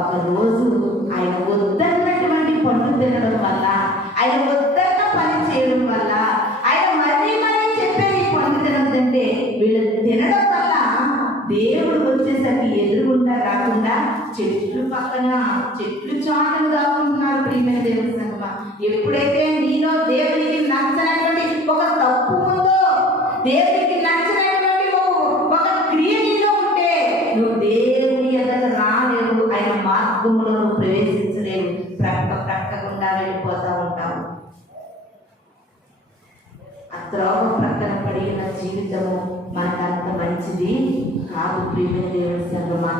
ఒక రోజు ఆయన వద్దన్నటువంటి పండు తినడం వల్ల, ఆయన వద్దన్న పని చేయడం వల్ల, ఆయన మళ్ళీ చెప్పేది ఈ పండు తినదంటే వీళ్ళు తినడం వల్ల దేవుడు వచ్చేసరికి ఎదురుగుండా రాకుండా చెట్లు పక్కన చెట్లు చాటులు దాకుంటున్నారు. ప్రియమైన దేవుని సంగమా, ఎప్పుడైతే నీలో దేవునికి నచ్చనటువంటి ఒక తప్పు ఉందో, దేవునికి నచ్చనటువంటి ఒక క్రియ నీలో ఉంటే నువ్వు దేవుని ఎదుట రాలేవు. ఆయన మార్గంలో నువ్వు ప్రవేశించలేవు. ప్రక్కకుండా వెళ్ళిపోతా ఉంటావు. ఆ త్రోవ ప్రక్కన పడిన జీవితము మనకంత మంచిది కాదు. ప్రియమైన దేవుని సంగమా,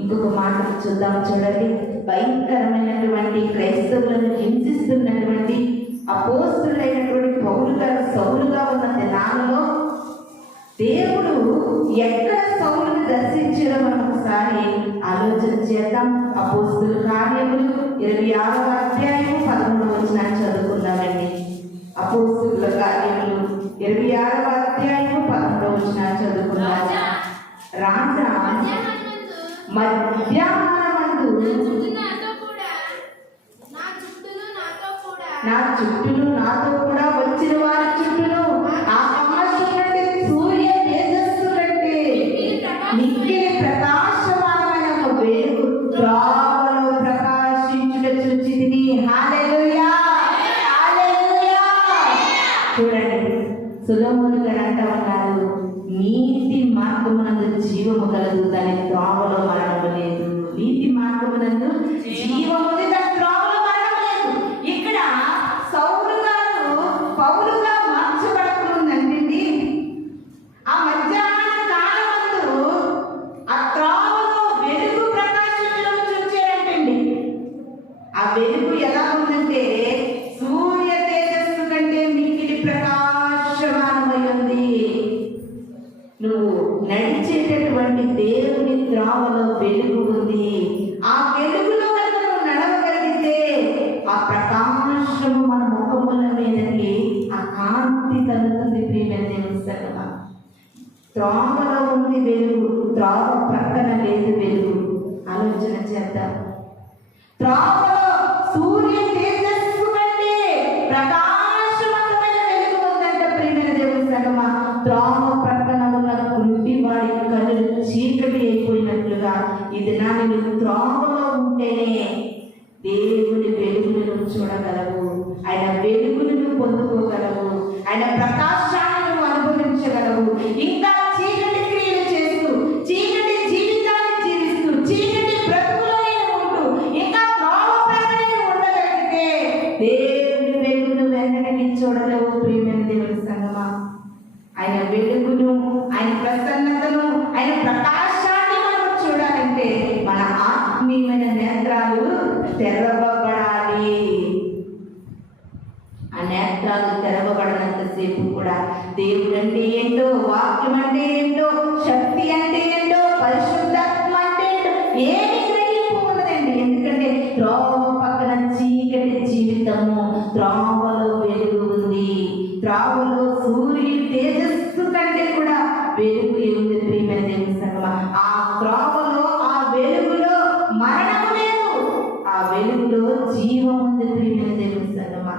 ఇంకొక మాట చూద్దాం. చూడండి, భయంకరమైనటువంటి క్రైస్తవులను హింసిస్తున్నటువంటి అపోస్తులైనటువంటి పౌలు గారు సౌలుగా ఉన్న దినాలలో దేవుడు ఎక్కడ సౌలును దర్శించడో మనం ఒకసారి ఆలోచన చేద్దాం. అపోస్తుల కార్యములు 26వ అధ్యాయం 11వ వచనాన్ని చదువుకుందామండి. అపోస్తుల కార్యములు 26వ అధ్యాయం 11వ వచనాన్ని చదువుకుందాం. రాజా మధ్యాహ్నమందు నా చుట్టూను నాతో కూడా వచ్చిన వారి చుట్టూను ఆకాశం కంటే సూర్య తేజస్సు కంటే మిక్కిలి ప్రకాశమానమైన ఒక వెలుగు త్రోవలో ప్రకాశించుట చూచితిని. హల్లెలూయా, హల్లెలూయా. చూడండి, సొలొమోను గారు అంటా ఉన్నారు, నీతి మార్గమునందు జీవము కలదు, దాని త్రోవలో మరణము లేదు. నీతి మార్గమునందు జీవము ఉంది, దాని త్రోవలో మరణము లేదు. ఇక్కడ సౌలు గారు పౌలుగా మార్చబడకుందండి. ఆ మధ్యాహ్న కాలమందు ఆ త్రోవలో వెలుగు ప్రకాశించడం చూచారంటండి. ఆ వెలుగు ఎలా ఉందంటే సూర్య తేజస్సు కంటే మిక్కిలి ప్రకాశమానమై ఉంది. నువ్వు నడిచేటటువంటి దేవుని త్రోవలో వెలుగు ఉంది. ఆ వెలుగులో కనుక నువ్వు నడవగలిగితే ఆ ప్రకాశము మన ముఖముల మీదకి ఆ కాంతి కలుగుతుంది. ప్రియమైన దేవుని సంగమా, త్రోవలో ఉంది వెలుగు, త్రోవ ప్రక్కన లేదు వెలుగు. ఆలోచన చేద్దాం. త్రోవలో సూర్య తేజస్సు కంటే ప్రకాశవంతమైన వెలుగు ఉందంటే ప్రియమైన దేవుని సంగమా, త్రోవ ప్రక్కన ఉన్న గుడ్డి వాడి కళ్ళు చీకటి అయిపోయినట్లుగా ఈ దినాన్ని నువ్వు త్రోవలో ఉంటేనే దేవుని వెలుగును నువ్వు చూడగలవు. ఆయన వెలుగును నువ్వు పొందుకోగలవు. ఆయన ప్రకాశాన్ని నువ్వు అనుభవించగలవు. ఇంకా చీకటి క్రియలు చేస్తూ, చీకటి జీవితాన్ని జీవిస్తూ, చీకటి బ్రతుకులోనే ఉంటూ ఇంకా త్రోవ ప్రక్కనే ఉండగలిగితే దేవుని వెలుగును వెంటనే చూడలేవు. ప్రియమైన దేవుని సంగమా, ఆయన వెలుగును, ఆయన ప్రసన్నతను, ఆయన ప్రకాశాన్ని మనం చూడాలంటే మన ఆత్మీయమైన నేత్రాలు తెరవబడాలి. ఆ నేత్రాలు తెరవబడినంతసేపు కూడా దేవుడు అంటే ఏంటో, వాక్యం అంటే ఏంటో, శక్తి అంటే ఏంటో, పరిశుద్ధాత్మ అంటే ఏంటో ఏమి గ్రహింపు ఉన్నదండి. ఎందుకంటే త్రోవ పక్కన చీకటి జీవితము, త్రోవలో వెలుగు ఉంది. త్రోవలో సూర్యుడి తేజస్సు కంటే కూడా వెలుగు ఉంది. ప్రియమైన దేవుని సంగమా, ఆ త్రోవలో ఆ వెలుగులో మరణము లేదు, ఆ వెలుగులో జీవం ఉంది. ప్రియమైన దేవుని సంగమా,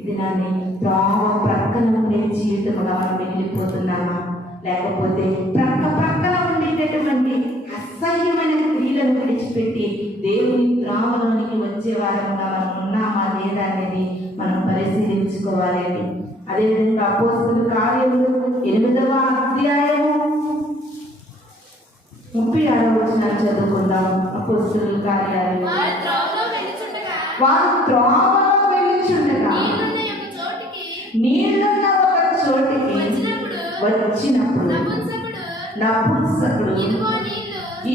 ఇది నాని త్రోవ ప్రక్కన ఉండే జీవితముగా మనం మిగిలిపోతున్నామా, లేకపోతే ప్రక్కన ఉండేటటువంటి అసహ్యమైన క్రియలను విడిచిపెట్టి దేవుని త్రోవలోనికి వచ్చే వారంగా మనం ఉన్నామా లేదా అనేది మనం పరిశీలించుకోవాలండి. అదేవిధంగా అపోస్తలుల కార్యములు 8వ అధ్యాయము 36వ వచనం చదువుకుందాం. అపోస్తలుల కార్యాలు. వారు త్రోవలో వెళ్ళుచుండగా వారు త్రోవలో వెళ్ళుచుండగా నీళ్లున్న ఒక చోటికి వచ్చినప్పుడు నపుంసకుడు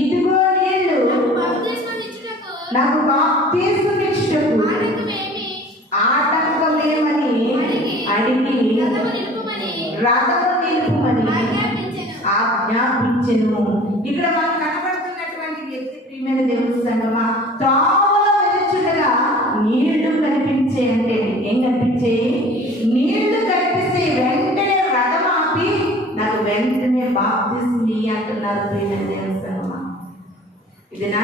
ఇదిగో నీళ్లు నాకు బాప్తిస్మమిచ్చుటకు ఆటంకమేమని అడిగి రథము నిలుపుమని ఆజ్ఞాపించెను. ఇక్కడ మనకు కనబడుతున్నటువంటి వ్యక్తి ప్రియమైన దేవుని సంగమా, త్రోవలో వెలుచుండగా నీళ్లు కనిపించే అంటే ఏం కనిపించే? నీళ్లు కనిపిస్తే వెంటనే రథం ఆపి నాకు వెంటనే బాప్తిస్మం అంటున్నారు ప్రియమైన దేవుని సంగమా. ఇది నా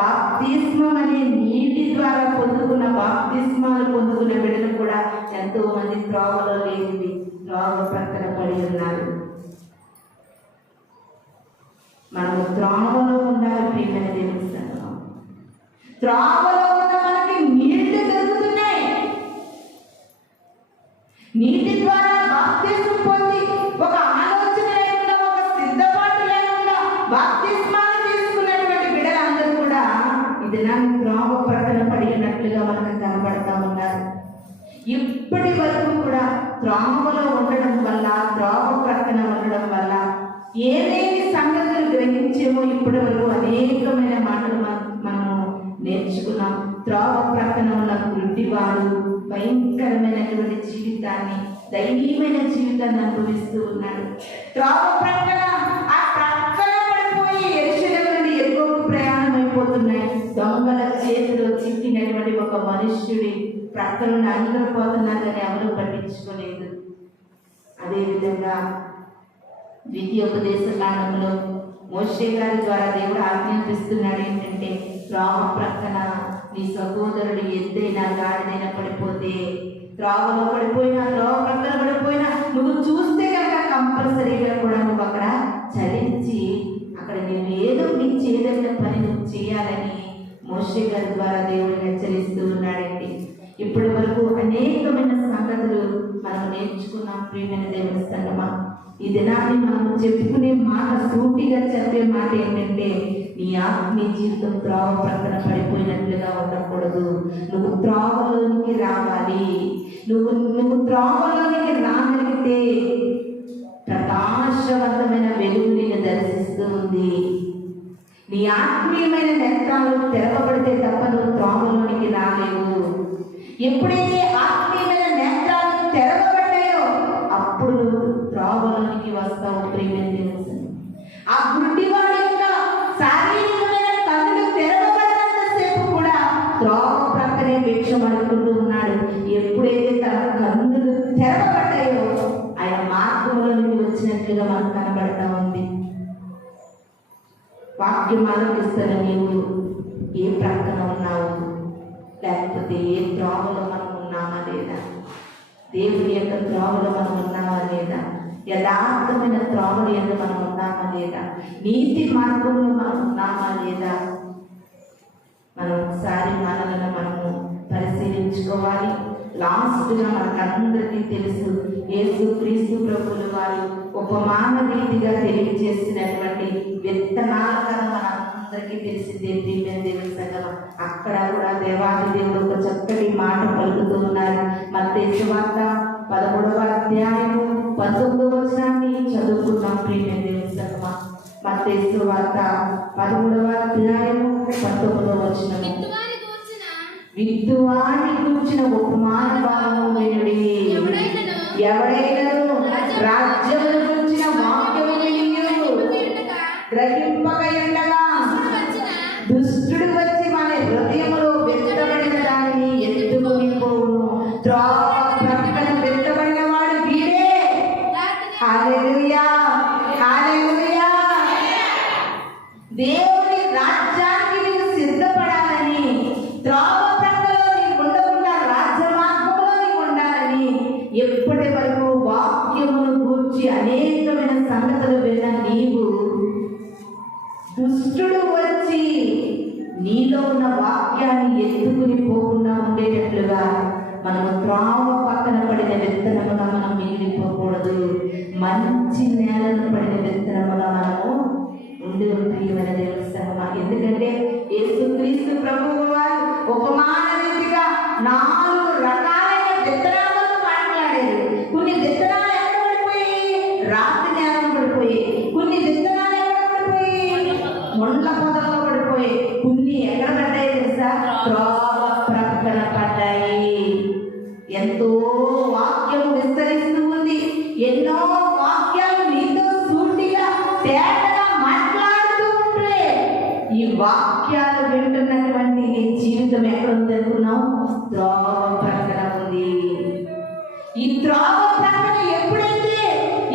బాప్తిస్మం అనే నీటి ద్వారా పొందుకున్న బాప్తిస్మాలు పొందుకున్న బిడ్డలు కూడా ఎంతో మంది త్రోవలో లేనిది త్రోవ ప్రక్కన పడి ఉన్నారు. మనము త్రోవలో ఉండాలి ప్రియమైన దేవుని సంగమా. త్రోవలో ఉన్న మనకి నీళ్లు దొరుకుతున్నాయి. నీటి ద్వారా బాప్తిస్మం పొంది ఒక ఆలోచన లేకుండా, ఒక సిద్ధపాటు లేకుండా బాప్తిస్మాలు తీసుకున్నటువంటి బిడ్డలందరూ కూడా ఇది నా త్రోవ ప్రక్కన పడినట్లుగా మనకు కనబడతా ఉన్నారు. ఇప్పటి వరకు కూడా త్రోవలో ఉండడం వల్ల, త్రోవ ప్రక్కన ఉండడం వల్ల ఏమేమి సంగతులు గ్రహించేమో ఇప్పటి వరకు అనేకమైన మాటలు మనము నేర్చుకున్నాం. త్రోవ ప్రక్కన ఉన్న గుడ్డివాడు భయంకరమైనటువంటి జీవితాన్ని, దైవీయమైన జీవితాన్ని అనుభవిస్తూ ఉన్నాడు. త్రోవ ప్రక్కన ఆ ప్రక్కన పడిపోయి యెరూషలేము నుండి యెరికోకు ప్రయాణం అయిపోతున్నాయి. దొంగల చేతిలో చిక్కినటువంటి ఒక మనుష్యుడి ప్రక్కన అందరూ పోతున్నారు కానీ ఎవరు పట్టించుకోలేదు. అదేవిధంగా ద్వితీయోపదేశ కాండంలో మోషే గారి ద్వారా దేవుడు ఆజ్ఞాపిస్తున్నాడు ఏంటంటే, త్రోవ ప్రక్కన నీ సహోదరుడు ఎద్దైనా గాడిదైనా పడిపోతే, త్రోవలో పడిపోయినా, త్రోవ ప్రక్కన పడిపోయినా నువ్వు చూస్తే కనుక కంపల్సరీగా కూడా నువ్వు అక్కడ చలించి అక్కడ నువ్వు ఏదో నీ చేయదగిన పని నువ్వు చేయాలని మోషే గారి ద్వారా దేవుడు హెచ్చరిస్తూ ఉన్నాడండి. ఇప్పటి వరకు అనేకమైన సంగతులు మనం నేర్చుకున్నాం ప్రియమైన దేవుని సంగమా. ఈ దినాన్ని మనం చెప్పుకునే మాట, సూటిగా చెప్పే మాట ఏంటంటే, నీ ఆత్మీయ జీవితం త్రోవ ప్రక్కన పడిపోయినట్లుగా ఉండకూడదు. నువ్వు త్రోవలోనికి రావాలి. నువ్వు త్రోవలోనికి రాగలిగితే ప్రకాశవంతమైన వెలుగు నిన్ను దర్శిస్తూ ఉంది. నీ ఆత్మీయమైన నేత్రాలు తెరవబడితే తప్ప నువ్వు త్రోవలోనికి రాలేవు. ఎప్పుడైతే ఆత్మీయమైన నేత్రాలు తెరవబడ్డాయో అప్పుడు నువ్వు త్రోవలోనికి వస్తావు ప్రియమైన దేవుని. ఆ గుడ్డివాడి యొక్క శారీరకమైన కన్నులు తెరవబడినంతసేపు కూడా త్రోవ ప్రక్కనే భిక్షం అనుకుంటూ ఉన్నాడు. ఎప్పుడైతే తన కన్నులు తెరవబడ్డాయో ఆయన మార్గంలోనికి వచ్చినట్లుగా మనకు కనబడతా ఉంది. వాక్యం ఆలోచిస్తున్న నీవు ఏ ప్రక్కన ఉన్నావు, లేకపోతే ఏ త్రోవలో మనం ఉన్నామా లేదా, దేవుని యొక్క త్రోవలో మనం ఉన్నామా లేదా, యథార్థమైన త్రోవలు ఎందు మనం ఉన్నామా లేదా, నీతి మార్గంలో మనం ఉన్నామా లేదా, మనం ఒకసారి మనలను మనము పరిశీలించుకోవాలి. లాస్ట్గా మనకందరికీ తెలుసు, యేసు క్రీస్తు ప్రభువుల వారు ఉపమాన రీతిగా తెలియజేసినటువంటి విత్తనాల కథ మనందరికీ తెలిసిందే ప్రియమైన దేవుని సంగమా. అక్కడ కూడా దేవాది దేవుడు ఒక చక్కటి మాట పలుకుతూ ఉన్నారు. మత్తయి సువార్త 13వ అధ్యాయము 19వ వచనాన్ని చదువుకున్నాం ప్రియమైన దేవుని సంగమా. మత్తయి సువార్త 13వ అధ్యాయము 19వ వచనం. విత్తువాని కూర్చిన ఉపమాన భాగము వినుడి. ఎవడైనను రాజ్యమును కూర్చిన వాక్యము గ్రహింపకయుండగా దుష్టుడు వచ్చి మన హృదయములో వెత్తబడిన దానిని ఎత్తుకొని పోవును. త్రోవ ప్రక్కన వెత్తబడిన వాడు వీడే. హల్లెలూయా, హల్లెలూయా. దేవుని రాజ్యానికి నీవు సిద్ధపడాలని, త్రోవ ప్రక్కలో నీవు ఉండకుండా రాజ్య మార్గంలో నీవు ఉండాలని ఎప్పటి వరకు వాక్యమును గూర్చి అనేకమైన సంగతులు విన్న నీవు దుష్టుడు వచ్చి నీలో ఉన్న వాక్యాన్ని ఎత్తుకుని పోకుండా ఉండేటట్లుగా మనము త్రోవ పక్కన పడిన విత్తనముగా మనం మంచి నేలను పడిన విత్తనముగా మనము ఉండి ప్రియమైన దేవుని సంగమా. ఎందుకంటే యేసుక్రీస్తు ప్రభువు వారు ఉపమాన రీతిగా 4 రకాలైన విత్తనాలను మాట్లాడారు. కొన్ని విత్తనాలు ఎక్కడ పడిపోయి రాతి నేలను పడిపోయి, కొన్ని విత్తనాలు ఎక్కడ పడిపోయి మొండ్ల పొదల్లో పడిపోయి, కొన్ని ఎక్కడ పడ్డాయి తెలుసా? త్రోవ ప్రక్కన పడ్డాయి. ఎంతో వాక్యం విస్తరిస్తూ ఉంది. ఎన్నో వాక్యాలు నీతో సూటిగా తేటగా మాట్లాడుతూ ఉంటే ఈ వాక్యాలు వింటున్నటువంటి నీ జీవితం ఎక్కడ ఉంది అనుకున్నావు? త్రోవ ప్రక్కన ఉంది. ఈ త్రోవ ప్రక్కన ఎప్పుడైతే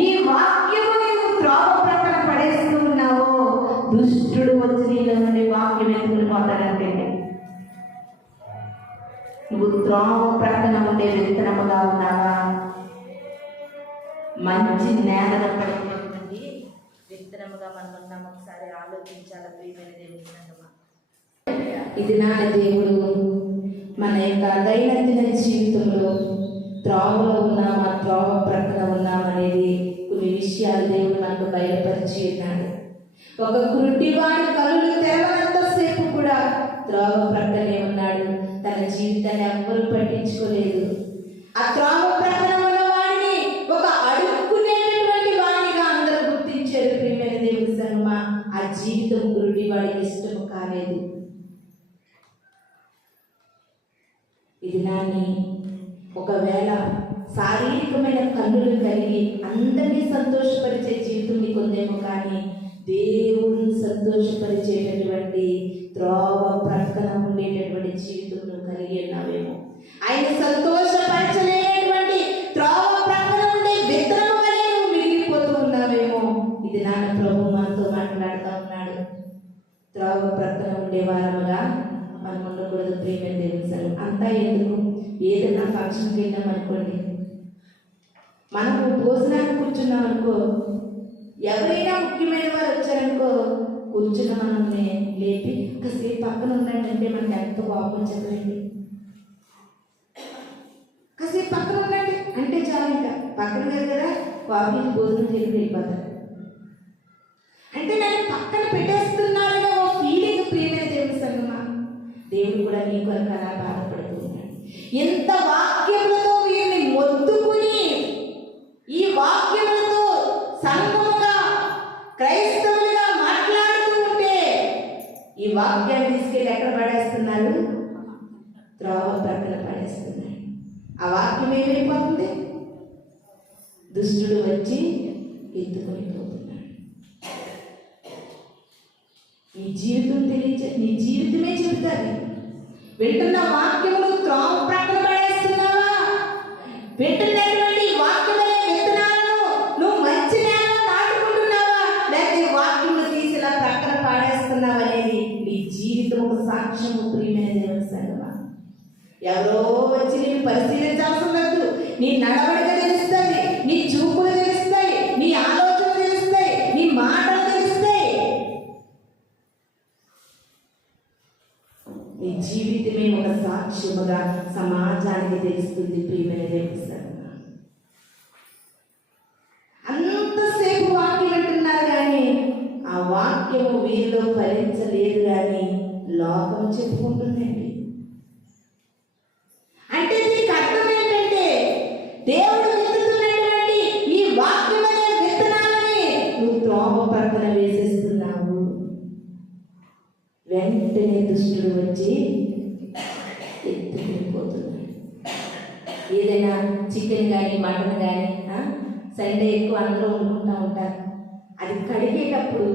ఈ వాక్యము నీవు త్రోవ ప్రక్కన పడేస్తూ ఉన్నావో దుష్టుడు వచ్చి నీళ్ళ నుండి వాక్యం ఎత్తుకుని పోతాడంటే నువ్వు త్రోవ ప్రక్కన ఉండే విత్తనముగా ఉన్నావా? మంచి నేలను పడినటువంటి విత్తనముగా మనం ఉన్నాం. ఒకసారి ఆలోచించాలి ప్రియమైన దేవుని సంగమా. ఇది నా దేవుడు మన యొక్క దైనందిన జీవితంలో త్రోవలో ఉన్నామా, త్రోవ ప్రక్కన ఉన్నామనేది కొన్ని విషయాలు దేవుడు మనకు బయలుపరిచి ఉన్నాడు. ఒక గుడ్డివాడు కళ్ళు తెరవనంతసేపు కూడా త్రోవ ప్రక్కనే ఉన్నాడు. తన జీవితాన్ని ఎవ్వరూ పట్టించుకోలేదు. ఆ త్రోవ ప్రక్కన ఉన్న వాడిని ఒక అడుక్కునేటటువంటి వాడిగా అందరూ గుర్తించారు. ప్రియమైన దేవుని సంగమా, ఆ జీవితం గుడ్డివాడికి ఇష్టము కాలేదు. ఇది నాని ఒకవేళ శారీరకమైన కన్నులు కలిగి అందరినీ సంతోషపరిచే జీవితం నీకు ఉందేమో, కానీ దేవుడిని సంతోషపరిచేటటువంటి త్రోవ ప్రక్కన ఉండేటటువంటి జీవితం నువ్వు కలిగి ఉన్నావేమో. ఆయన సంతోషపరచలేనటువంటి త్రోవ ప్రక్కన ఉండే విత్తనం వలె నువ్వు మిగిలిపోతూ ఉన్నావేమో. ఇది నాన్న ప్రభు మనతో మాట్లాడుతూ ఉన్నాడు. త్రోవ ప్రక్కన ఉండే వారముగా మనం ఉండకూడదు. ప్రియమైన దేవుని సంగమా, అంతా ఎందుకు? ఏదైనా ఫంక్షన్కి వెళ్ళాం అనుకోండి, మనకు భోజనానికి కూర్చున్నాం అనుకో, ఎవరైనా ముఖ్యమైన వారు వచ్చారనుకో, కూర్చున్న మనల్ని లేపి కాసేపు పక్కన ఉండండి అంటే మనకి ఎంత కోపం చెప్పండి. కాసేపు పక్కన ఉండండి అంటే చాలు, ఇంకా పక్కన లేదు కదా కాఫీ భోజనం చేసి వెళ్ళిపోతారు. అంటే నన్ను పక్కన పెట్టేస్తున్నారనే ఓ ఫీలింగ్. ప్రియమైన దేవుని సంగమా, దేవుడు కూడా నీ కొరకు అలా బాధపడుతూ ఉన్నాడు. ఎంత వాక్యములతో వీరిని మొత్తుకుని ఈ వాక్యములతో సంఘముగా క్రైస్తవులుగా మాట్లాడుతూ ఉంటే ఈ వాక్యాన్ని తీసుకెళ్ళి ఎక్కడ పడేస్తున్నారు? త్రోవ ప్రక్కన పడేస్తున్నారు. ఆ వాక్యం ఏమైపోతుంది? దుష్టుడు వచ్చి ఎత్తుకొని పోతున్నాడు. నీ జీవితమే చెబుతాది. వింటున్న వాక్యములు త్రోవ ప్రక్కన పడేస్తున్నావా? వింటున్నటువంటి వాక్యమనే విత్తనాలను నువ్వు మంచి నేలలో నాటుకుంటున్నావా, లేకపోతే వాక్యములు తీసి ఇలా ప్రక్కన పాడేస్తున్నావా అనేది నీ జీవితం ఒక సాక్ష్యము. ప్రియమైన దేవుని సంగమా, ఎవరో వచ్చి నేను పరిశీలించాల్సి ఉండదు. నీ నడవడిక తెలుస్తుంది, నీ చూపులు తెలుస్తాయి, నీ ఆలోచనలు తెలుస్తాయి, నీ మాటలు తెలుస్తాయి. నీ జీవితమే ఒక సాక్ష్యముగా సమాజానికి తెలుస్తుంది. ప్రియమైన దేవుని సంగమా, అంతసేపు వాక్యం అంటున్నారు కానీ ఆ వాక్యము వీరిలో ఫలించలేదు కానీ లోకం చెప్పుకుంటుందండి. అంటే దీనికి అర్థం ఏంటంటే దేవుడు విత్తుతున్నటువంటి ఈ వాక్యమనే విత్తనాలని నువ్వు త్రోవ ప్రక్కన వేసేస్తున్నావు. వెంటనే దుష్టుడు వచ్చి ఎత్తుకుపోతున్నాడు. ఏదైనా చికెన్ కానీ మటన్ కానీ సండే ఎక్కువ అందరూ వండుకుంటూ ఉంటారు. అది కడిగేటప్పుడు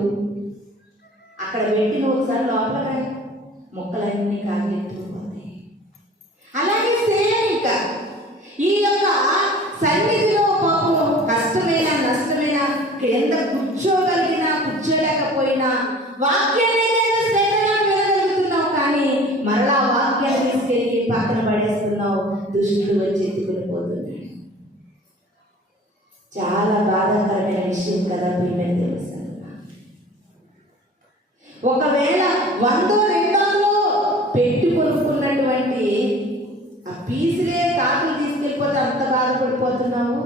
అక్కడ పెట్టిన ఒకసారి లోపల ముక్కలన్నీ కాగి ఎత్తుకుపోతాయి. అలాగే సేమ్ ఇంకా ఈ యొక్క సన్నిధిలో పాపం కష్టమైనా నష్టమైనా కింద కూర్చోగలిగినా కూర్చోలేకపోయినా వాక్యాన్ని వినగలుగుతున్నావు, కానీ మరలా వాక్యాన్ని తీసుకెళ్ళి పక్కన పడేస్తున్నావు. దుష్టుడు వచ్చి ఎత్తుకుని పోతున్నాడు. చాలా బాధాకరమైన విషయం కదా ప్రియమైన దేవుని సంగమా. ఒకవేళ 100-200 పెట్టి కొనుక్కున్నటువంటి ఆ పీసులే కాకులు తీసుకెళ్ళిపోతే అంత బాధపడిపోతున్నావు.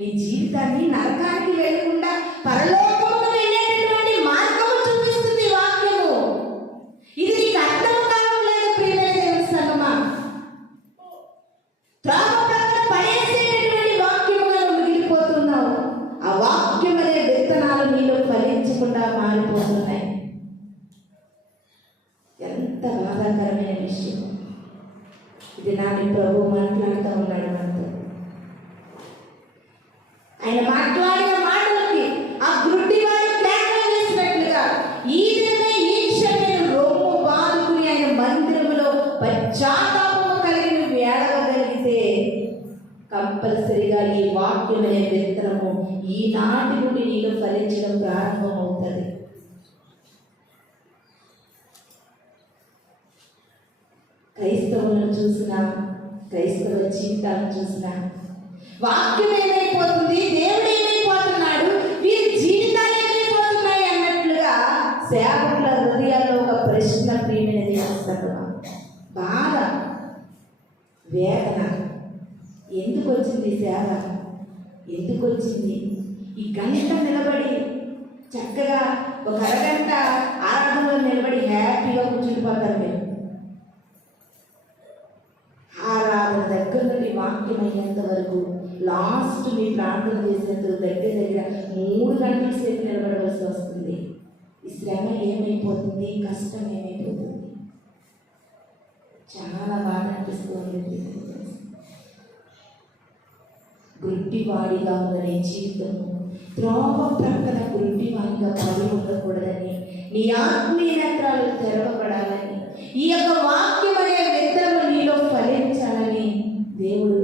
నీ జీవితాన్ని నరకానికి వెళ్ళకుండా పరలోకముకు వెళ్ళేటటువంటి మార్గము చూపిస్తుంది ఈ వాక్యము. ఇది నీకు అర్థం కావట్లేదు ప్రియమైన దేవుని సంగమా. త్రావ ప్రక్కన పడేసేటటువంటి వాక్యముగా నువ్వు మిగిలిపోతున్నావు. ఆ వాక్యం అనే విత్తనాలు నీలో ఫలించకుండా మారిపోతున్నాయి. ఎంత బాధాకరమైన విషయం. ఇది నాని ప్రభు మాట్లాడుతూ ఉన్నాడు మనతో. ఆయన మాట్లాడిన మాటలకి ఆ గుడ్డివాడు కేకలు వేసినట్లుగా ఈ దినమే ఈ క్షణమే రొమ్ము బాదుకుని ఆయన మందిరములో పశ్చాత్తాపము కలిగి నువ్వు ఏడవగలిగితే కంపల్సరిగా ఈ వాక్యం అనే విత్తనము ఈనాటి నుండి నీలో ఫలించడం ప్రారంభమవుతుంది. క్రైస్తవులను చూసినా, క్రైస్తవ జీవితాలను చూసినా వాక్యం ఏమైపోతుంది, దేవుడు ఏమైపోతున్నాడు, వీరి జీవితాలు ఏమైపోతున్నాయి అన్నట్లుగా సేవకుల హృదయాల్లో ఒక ప్రశ్న ప్రియమైన దేవుడు. బాధ, వేదన. ఎందుకు వచ్చింది సేవ? ఎందుకు వచ్చింది? ఈ గంట నిలబడి చక్కగా ఒక అరగంట ఆరాధనలో నిలబడి హ్యాపీగా కూర్చుండిపోతారు మీరు. ఆరాధన దగ్గర నుండి వాక్యం అయ్యేంత వరకు లాస్ట్ మీ ప్రార్థన చేసేంత దగ్గర 3 గంటల సేపు నిలబడవలసి వస్తుంది. ఈ శ్రమ ఏమైపోతుంది, కష్టం ఏమైపోతుంది. చాలా బాధ అనిపిస్తుంది. గుడ్డివాడిగా ఉందనే జీవితము త్రోవ ప్రక్కన గుడ్డివాడిగా పడి ఉండకూడదని, నీ ఆత్మీయ నేత్రాలు తెరవబడాలని, ఈ యొక్క వాక్యం అనే విత్తనము నీలో ఫలించాలని దేవుడు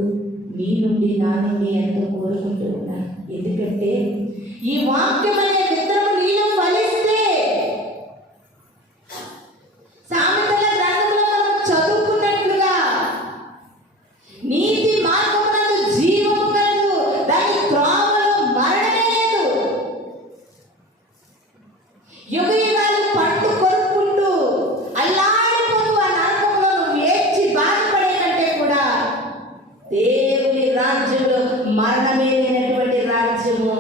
నీ నుండి నా నుండి ఎంతో కోరుకుంటూ ఉన్నాడు. ఎందుకంటే ఈ వాక్యం అనే విత్తనము నీలో ఫలిస్తే సామెతల గ్రంథంలో మనం చదువుకున్నట్లుగా నీతి మార్గమునందు జీవము కలదు, దాని త్రోవలో మరణమే లేదు. యుగ యుగాలు పట్టు కొరుక్కుంటూ అల్లాడిపోతూ ఆ నరకంలో నువ్వు ఏడ్చి బాధపడే కంటే కూడా దేవుని రాజ్యంలో మరణమే లేనటువంటి రాజ్యము,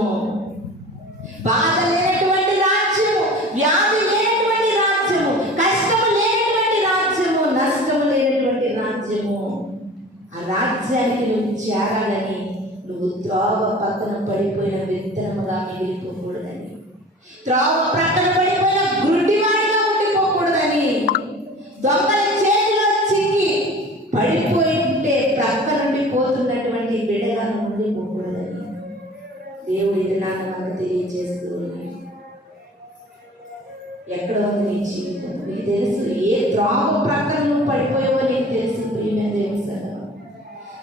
బాధ లేనటువంటి రాజ్యము, వ్యాధి లేనటువంటి రాజ్యము, కష్టము లేనటువంటి రాజ్యము, నష్టము లేనటువంటి రాజ్యము. ఆ రాజ్యానికి నువ్వు చేరాలని, నువ్వు త్రోవ పక్కన పడిపోయిన విత్తనముగా మిగిలిపోకూడదని, త్రోవ ప్రక్కన పడిపోయిన గుడ్డివాడిగా ఉండిపోకూడదని, దొంగల చేతిలో చిక్కి పడిపోయి ఉంటే ప్రక్క నుండి పోతున్నటువంటి బిడ్డగా ఉండిపోకూడదని దేవుడి దినాన్ని మనకు తెలియజేస్తూ ఉన్నాడు. ఎక్కడ ఉంది నీ జీవితం? నీకు తెలుసు. ఏ త్రోవ ప్రక్కన నువ్వు పడిపోయావో నీకు తెలుసు. ప్రియమైన దేవుని సంగమా,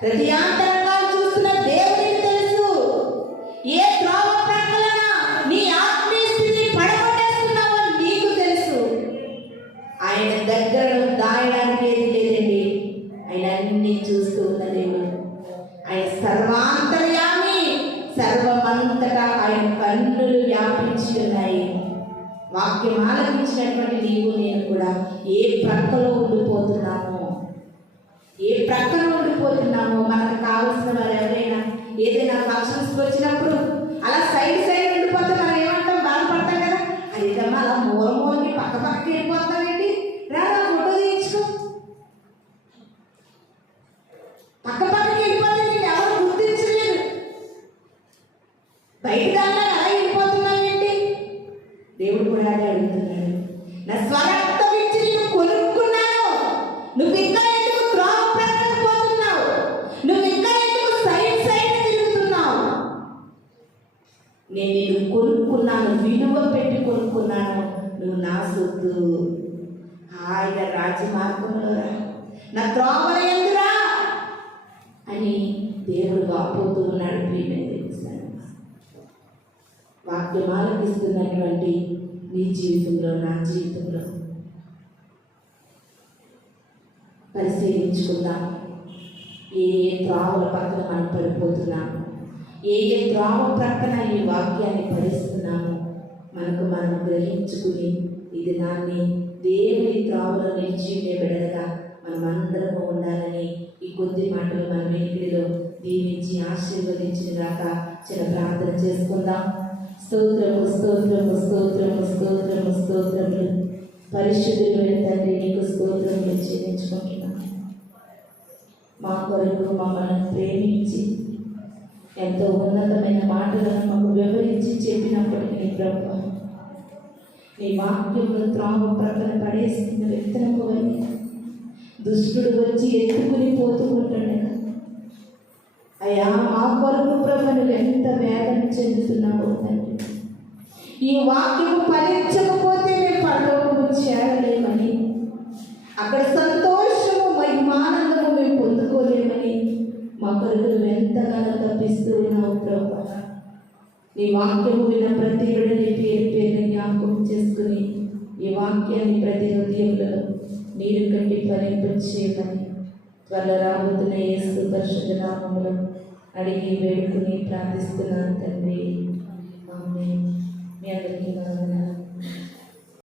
ప్రతి ఆంతరంగాలు చూస్తున్న దేవుడికి తెలుసు. ఏ త్రోవ ప్రక్కన నీ ఆత్మీయ స్థితిని పడగొట్టేస్తున్నావో నీకు తెలుసు. ఆయన దగ్గర దాయడానికి ఏది లేదండి. ఆయన అన్ని చూస్తూ ఉన్న దేవుడు. ఆయన సర్వాంతర్యామి, సర్వమంతటా ఆయన కన్నులు వ్యాపించి ఉన్నాయి. వాక్యం ఆలకించినటువంటి నీవు నేను కూడా ఏ ప్రక్కలో ఉండిపోతున్నామో, ఏ ప్రక్కన ఉండిపోతున్నామో, మనకు కావలసిన వారు ఎవరైనా ఏదైనా ఫంక్షన్స్కి వచ్చినప్పుడు అలా సైడ్ ఉండిపోతే మనం ఏమంటాం, బాధపడతాం కదా. అదేదమ్మా అలా మూలకి పక్కకి వెళ్ళిపోతామేంటి, రాదా ఫోటో తీయించుకో. పక్కకి వెళ్ళిపోతే నేను ఎవరు గుర్తించలేదు, బయట దాకా అలా వెళ్ళిపోతున్నావేంటి. దేవుడు కూడా అదే అడుగుతున్నాడు. నా స్వరక్తం ఇచ్చి నేను కొనుక్కున్నాను, నువ్వు ఇంకా ఎందుకు త్రోవ ప్రక్కన పోతున్నావు, నువ్వు ఇంకా ఎందుకు సైడ్ తిరుగుతున్నావు. నేను నిన్ను కొనుక్కున్నాను, విలువ పెట్టి కొనుక్కున్నాను, నువ్వు నా సొత్తు. ఆయన రాజమార్గంలో రా, నా త్రోవల ఎందురా అని దేవుడు వాపోతూ ఉన్నాడు. ప్రియమైన వాక్యం ఆలకిస్తున్నటువంటి నీ జీవితంలో, నా జీవితంలో పరిశీలించుకుందాం. ఏ త్రోవల పక్కన మనం పడిపోతున్నాము, ఏ త్రోవ ప్రక్కన ఈ వాక్యాన్ని భరిస్తున్నాము, మనకు మనం గ్రహించుకుని ఇది నాన్ని దేవుని త్రోవలో నిలిచి బిడ్డగా మనం అందరము ఉండాలని ఈ కొద్ది మాటలు మన వెనుకడిలో దీవించి ఆశీర్వదించిన గాక. చిన్న ప్రార్థన చేసుకుందాం. స్తోత్రము స్తోత్రము స్తోత్రము స్తోత్రము స్తోత్రములు పరిశుద్ధులైన తండ్రి, నీకు స్తోత్రములు చెల్లించుకుంటున్నాను. మా కొరకు మమ్మల్ని ప్రేమించి ఎంతో ఉన్నతమైన మాటలను మాకు వివరించి చెప్పినప్పటికీ ప్రభు, నీ వాక్యమును త్రావ ప్రక్కన పడేస్తున్న విత్తనపు వలె దుష్టుడు వచ్చి ఎత్తుకుని పోతూ ఉంటుండగా, అయ్యా మా కొరకు ప్రభు నువ్వు ఎంత వేదన చెందుతున్నావు తండ్రి. ఈ వాక్యము ఫలించకపోతే మేము పరలోకము చేరలేమని, అక్కడ సంతోషము మహిమానందము మేము పొందుకోలేమని మా కొరకు నువ్వు ఎంతగానో తప్పిస్తూ ఉన్నావు ప్రభు. నీ వాక్యము విన్న ప్రతి బిడ్డని పేరు పేరుని జ్ఞాపకం చేసుకుని ఈ వాక్యాన్ని ప్రతి హృదయంలో నీరు కట్టి ఫలింపచేయమని త్వరలో రాబోతున్న యేసు పరిశుద్ధ నామములో అడిగి వేడుకుని ప్రార్థిస్తున్నాను తండ్రి. ఆమేన్. మీ అందరికీ వందనాలు.